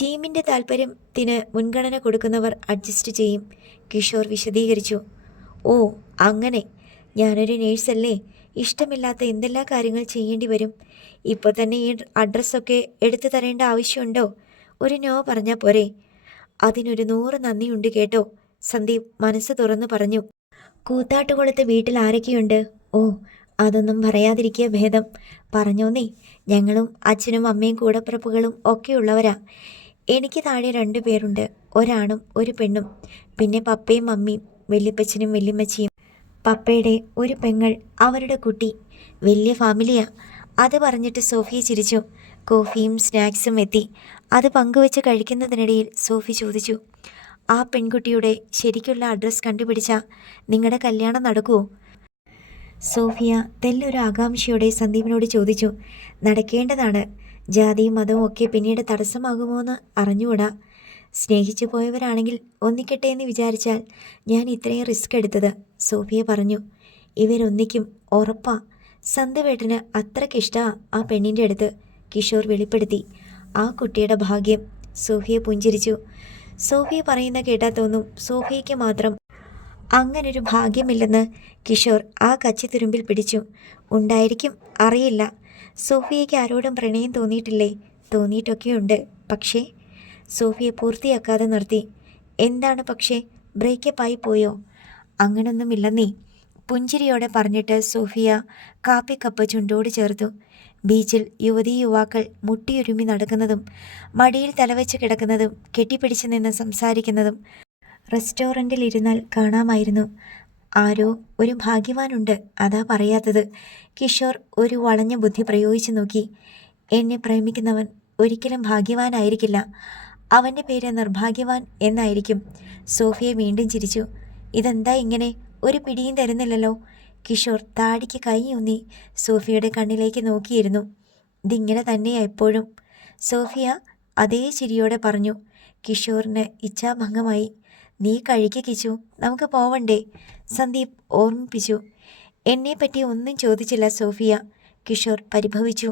ടീമിൻ്റെ താല്പര്യത്തിന് മുൻഗണന കൊടുക്കുന്നവർ അഡ്ജസ്റ്റ് ചെയ്യും, കിഷോർ വിശദീകരിച്ചു. ഓ അങ്ങനെ. ഞാനൊരു നേഴ്സല്ലേ, ഇഷ്ടമില്ലാത്ത എന്തെല്ലാം കാര്യങ്ങൾ ചെയ്യേണ്ടി വരും. ഇപ്പോൾ തന്നെ ഈ അഡ്രസ്സൊക്കെ എടുത്തു തരേണ്ട ആവശ്യമുണ്ടോ? ഒരു നോ പറഞ്ഞാൽ പോരെ? അതിനൊരു 100 നന്ദിയുണ്ട് കേട്ടോ, സന്ദീപ് മനസ്സ് തുറന്നു പറഞ്ഞു. കൂത്താട്ടുകുളത്ത് വീട്ടിൽ ആരൊക്കെയുണ്ട്? ഓ അതൊന്നും പറയാതിരിക്കുക ഭേദം. പറഞ്ഞോന്നേ, ഞങ്ങളും അച്ഛനും അമ്മയും കൂടപ്പിറപ്പുകളും ഒക്കെയുള്ളവരാ. എനിക്ക് താഴെ 2 പേരുണ്ട്, ഒരാണും ഒരു പെണ്ണും. പിന്നെ പപ്പയും മമ്മിയും, വല്യപ്പച്ചനും വല്യമ്മച്ചിയും. പപ്പയുടെ ഒരു പെങ്ങൾ, അവരുടെ കുട്ടി. വലിയ ഫാമിലിയാ. അത് പറഞ്ഞിട്ട് സോഫിയ ചിരിച്ചു. കോഫിയും സ്നാക്സും എത്തി. അത് പങ്കുവെച്ച് കഴിക്കുന്നതിനിടയിൽ സോഫി ചോദിച്ചു, ആ പെൺകുട്ടിയുടെ ശരിക്കുള്ള അഡ്രസ്സ് കണ്ടുപിടിച്ചാൽ നിങ്ങളുടെ കല്യാണം നടക്കുമോ? സോഫിയ തെല്ലൊരു ആകാംക്ഷയോടെ സന്ദീപിനോട് ചോദിച്ചു. നടക്കേണ്ടതാണ്. ജാതിയും മതവും ഒക്കെ പിന്നീട് തടസ്സമാകുമോ എന്ന് അറിഞ്ഞുകൂടാ. സ്നേഹിച്ചു പോയവരാണെങ്കിൽ ഒന്നിക്കട്ടെ എന്ന് വിചാരിച്ചാൽ ഞാൻ ഇത്രയും റിസ്ക് എടുത്തത്, സോഫിയ പറഞ്ഞു. ഇവരൊന്നിക്കും ഉറപ്പാ. സന്ദവേട്ടന് അത്രയ്ക്കിഷ്ടാ ആ പെണ്ണിൻ്റെ അടുത്ത്, കിഷോർ വെളിപ്പെടുത്തി. ആ കുട്ടിയുടെ ഭാഗ്യം, സോഫിയ പുഞ്ചിരിച്ചു. സോഫിയ പറയുന്ന കേട്ടാൽ തോന്നും സോഫിയയ്ക്ക് മാത്രം അങ്ങനൊരു ഭാഗ്യമില്ലെന്ന്. കിഷോർ ആ കച്ചിത്തുരുമ്പിൽ പിടിച്ചു. ഉണ്ടായിരിക്കും, അറിയില്ല. സോഫിയയ്ക്ക് ആരോടും പ്രണയം തോന്നിയിട്ടില്ലേ? തോന്നിയിട്ടൊക്കെയുണ്ട്, പക്ഷേ. സോഫിയ പൂർത്തിയാക്കാതെ നിർത്തി. എന്താണ് പക്ഷേ? ബ്രേക്കപ്പായി പോയോ? അങ്ങനൊന്നുമില്ലെന്നേ, പുഞ്ചിരിയോടെ പറഞ്ഞിട്ട് സോഫിയ കാപ്പിക്കപ്പ് ചുണ്ടോട് ചേർത്തു. ബീച്ചിൽ യുവതീ യുവാക്കൾ മുട്ടിയുരുമി നടക്കുന്നതും മടിയിൽ തലവെച്ച് കിടക്കുന്നതും കെട്ടിപ്പിടിച്ച് നിന്ന് സംസാരിക്കുന്നതും റെസ്റ്റോറൻറ്റിൽ ഇരുന്നാൽ കാണാമായിരുന്നു. ആരോ ഒരു ഭാഗ്യവാനുണ്ട്, അതാ പറയാത്തത്. കിഷോർ ഒരു വളഞ്ഞ ബുദ്ധി പ്രയോഗിച്ചു നോക്കി. എന്നെ പ്രേമിക്കുന്നവൻ ഒരിക്കലും ഭാഗ്യവാനായിരിക്കില്ല, അവൻ്റെ പേര് നിർഭാഗ്യവാൻ എന്നായിരിക്കും. സോഫിയ വീണ്ടും ചിരിച്ചു. ഇതെന്താ ഇങ്ങനെ? ഒരു പിടിയും തരുന്നില്ലല്ലോ. കിഷോർ താടിക്ക് കൈയൂന്നി സോഫിയയുടെ കണ്ണിലേക്ക് നോക്കിയിരുന്നു. ഇതിങ്ങനെ തന്നെയാ എപ്പോഴും, സോഫിയ അതേ ചിരിയോടെ പറഞ്ഞു. കിഷോറിന് ഇച്ഛാഭംഗമായി. നീ കഴിക്ക് കിച്ചു, നമുക്ക് പോവണ്ടേ? സന്ദീപ് ഓർമ്മിപ്പിച്ചു. എന്നെപ്പറ്റി ഒന്നും ചോദിച്ചില്ല സോഫിയ, കിഷോർ പരിഭവിച്ചു.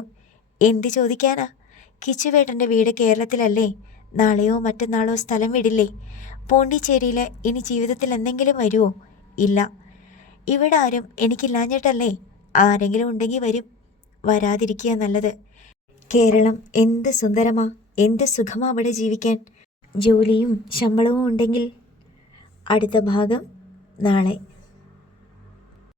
എന്ത് ചോദിക്കാനാ? കിച്ചുവേട്ടൻ്റെ വീട് കേരളത്തിലല്ലേ? നാളെയോ മറ്റന്നാളോ സ്ഥലം വിടില്ലേ? പോണ്ടിച്ചേരിയിൽ ഇനി ജീവിതത്തിൽ എന്തെങ്കിലും വരുമോ? ഇല്ല. ഇവിടെ ആരും എനിക്കില്ലാഞ്ഞിട്ടല്ലേ? ആരെങ്കിലും ഉണ്ടെങ്കിൽ വരും. വരാതിരിക്കുക നല്ലത്. കേരളം എന്ത് സുന്ദരമാ, എന്ത് സുഖമാ അവിടെ ജീവിക്കാൻ. ജോലിയും ശമ്പളവും ഉണ്ടെങ്കിൽ. അടുത്ത ഭാഗം നാളെ.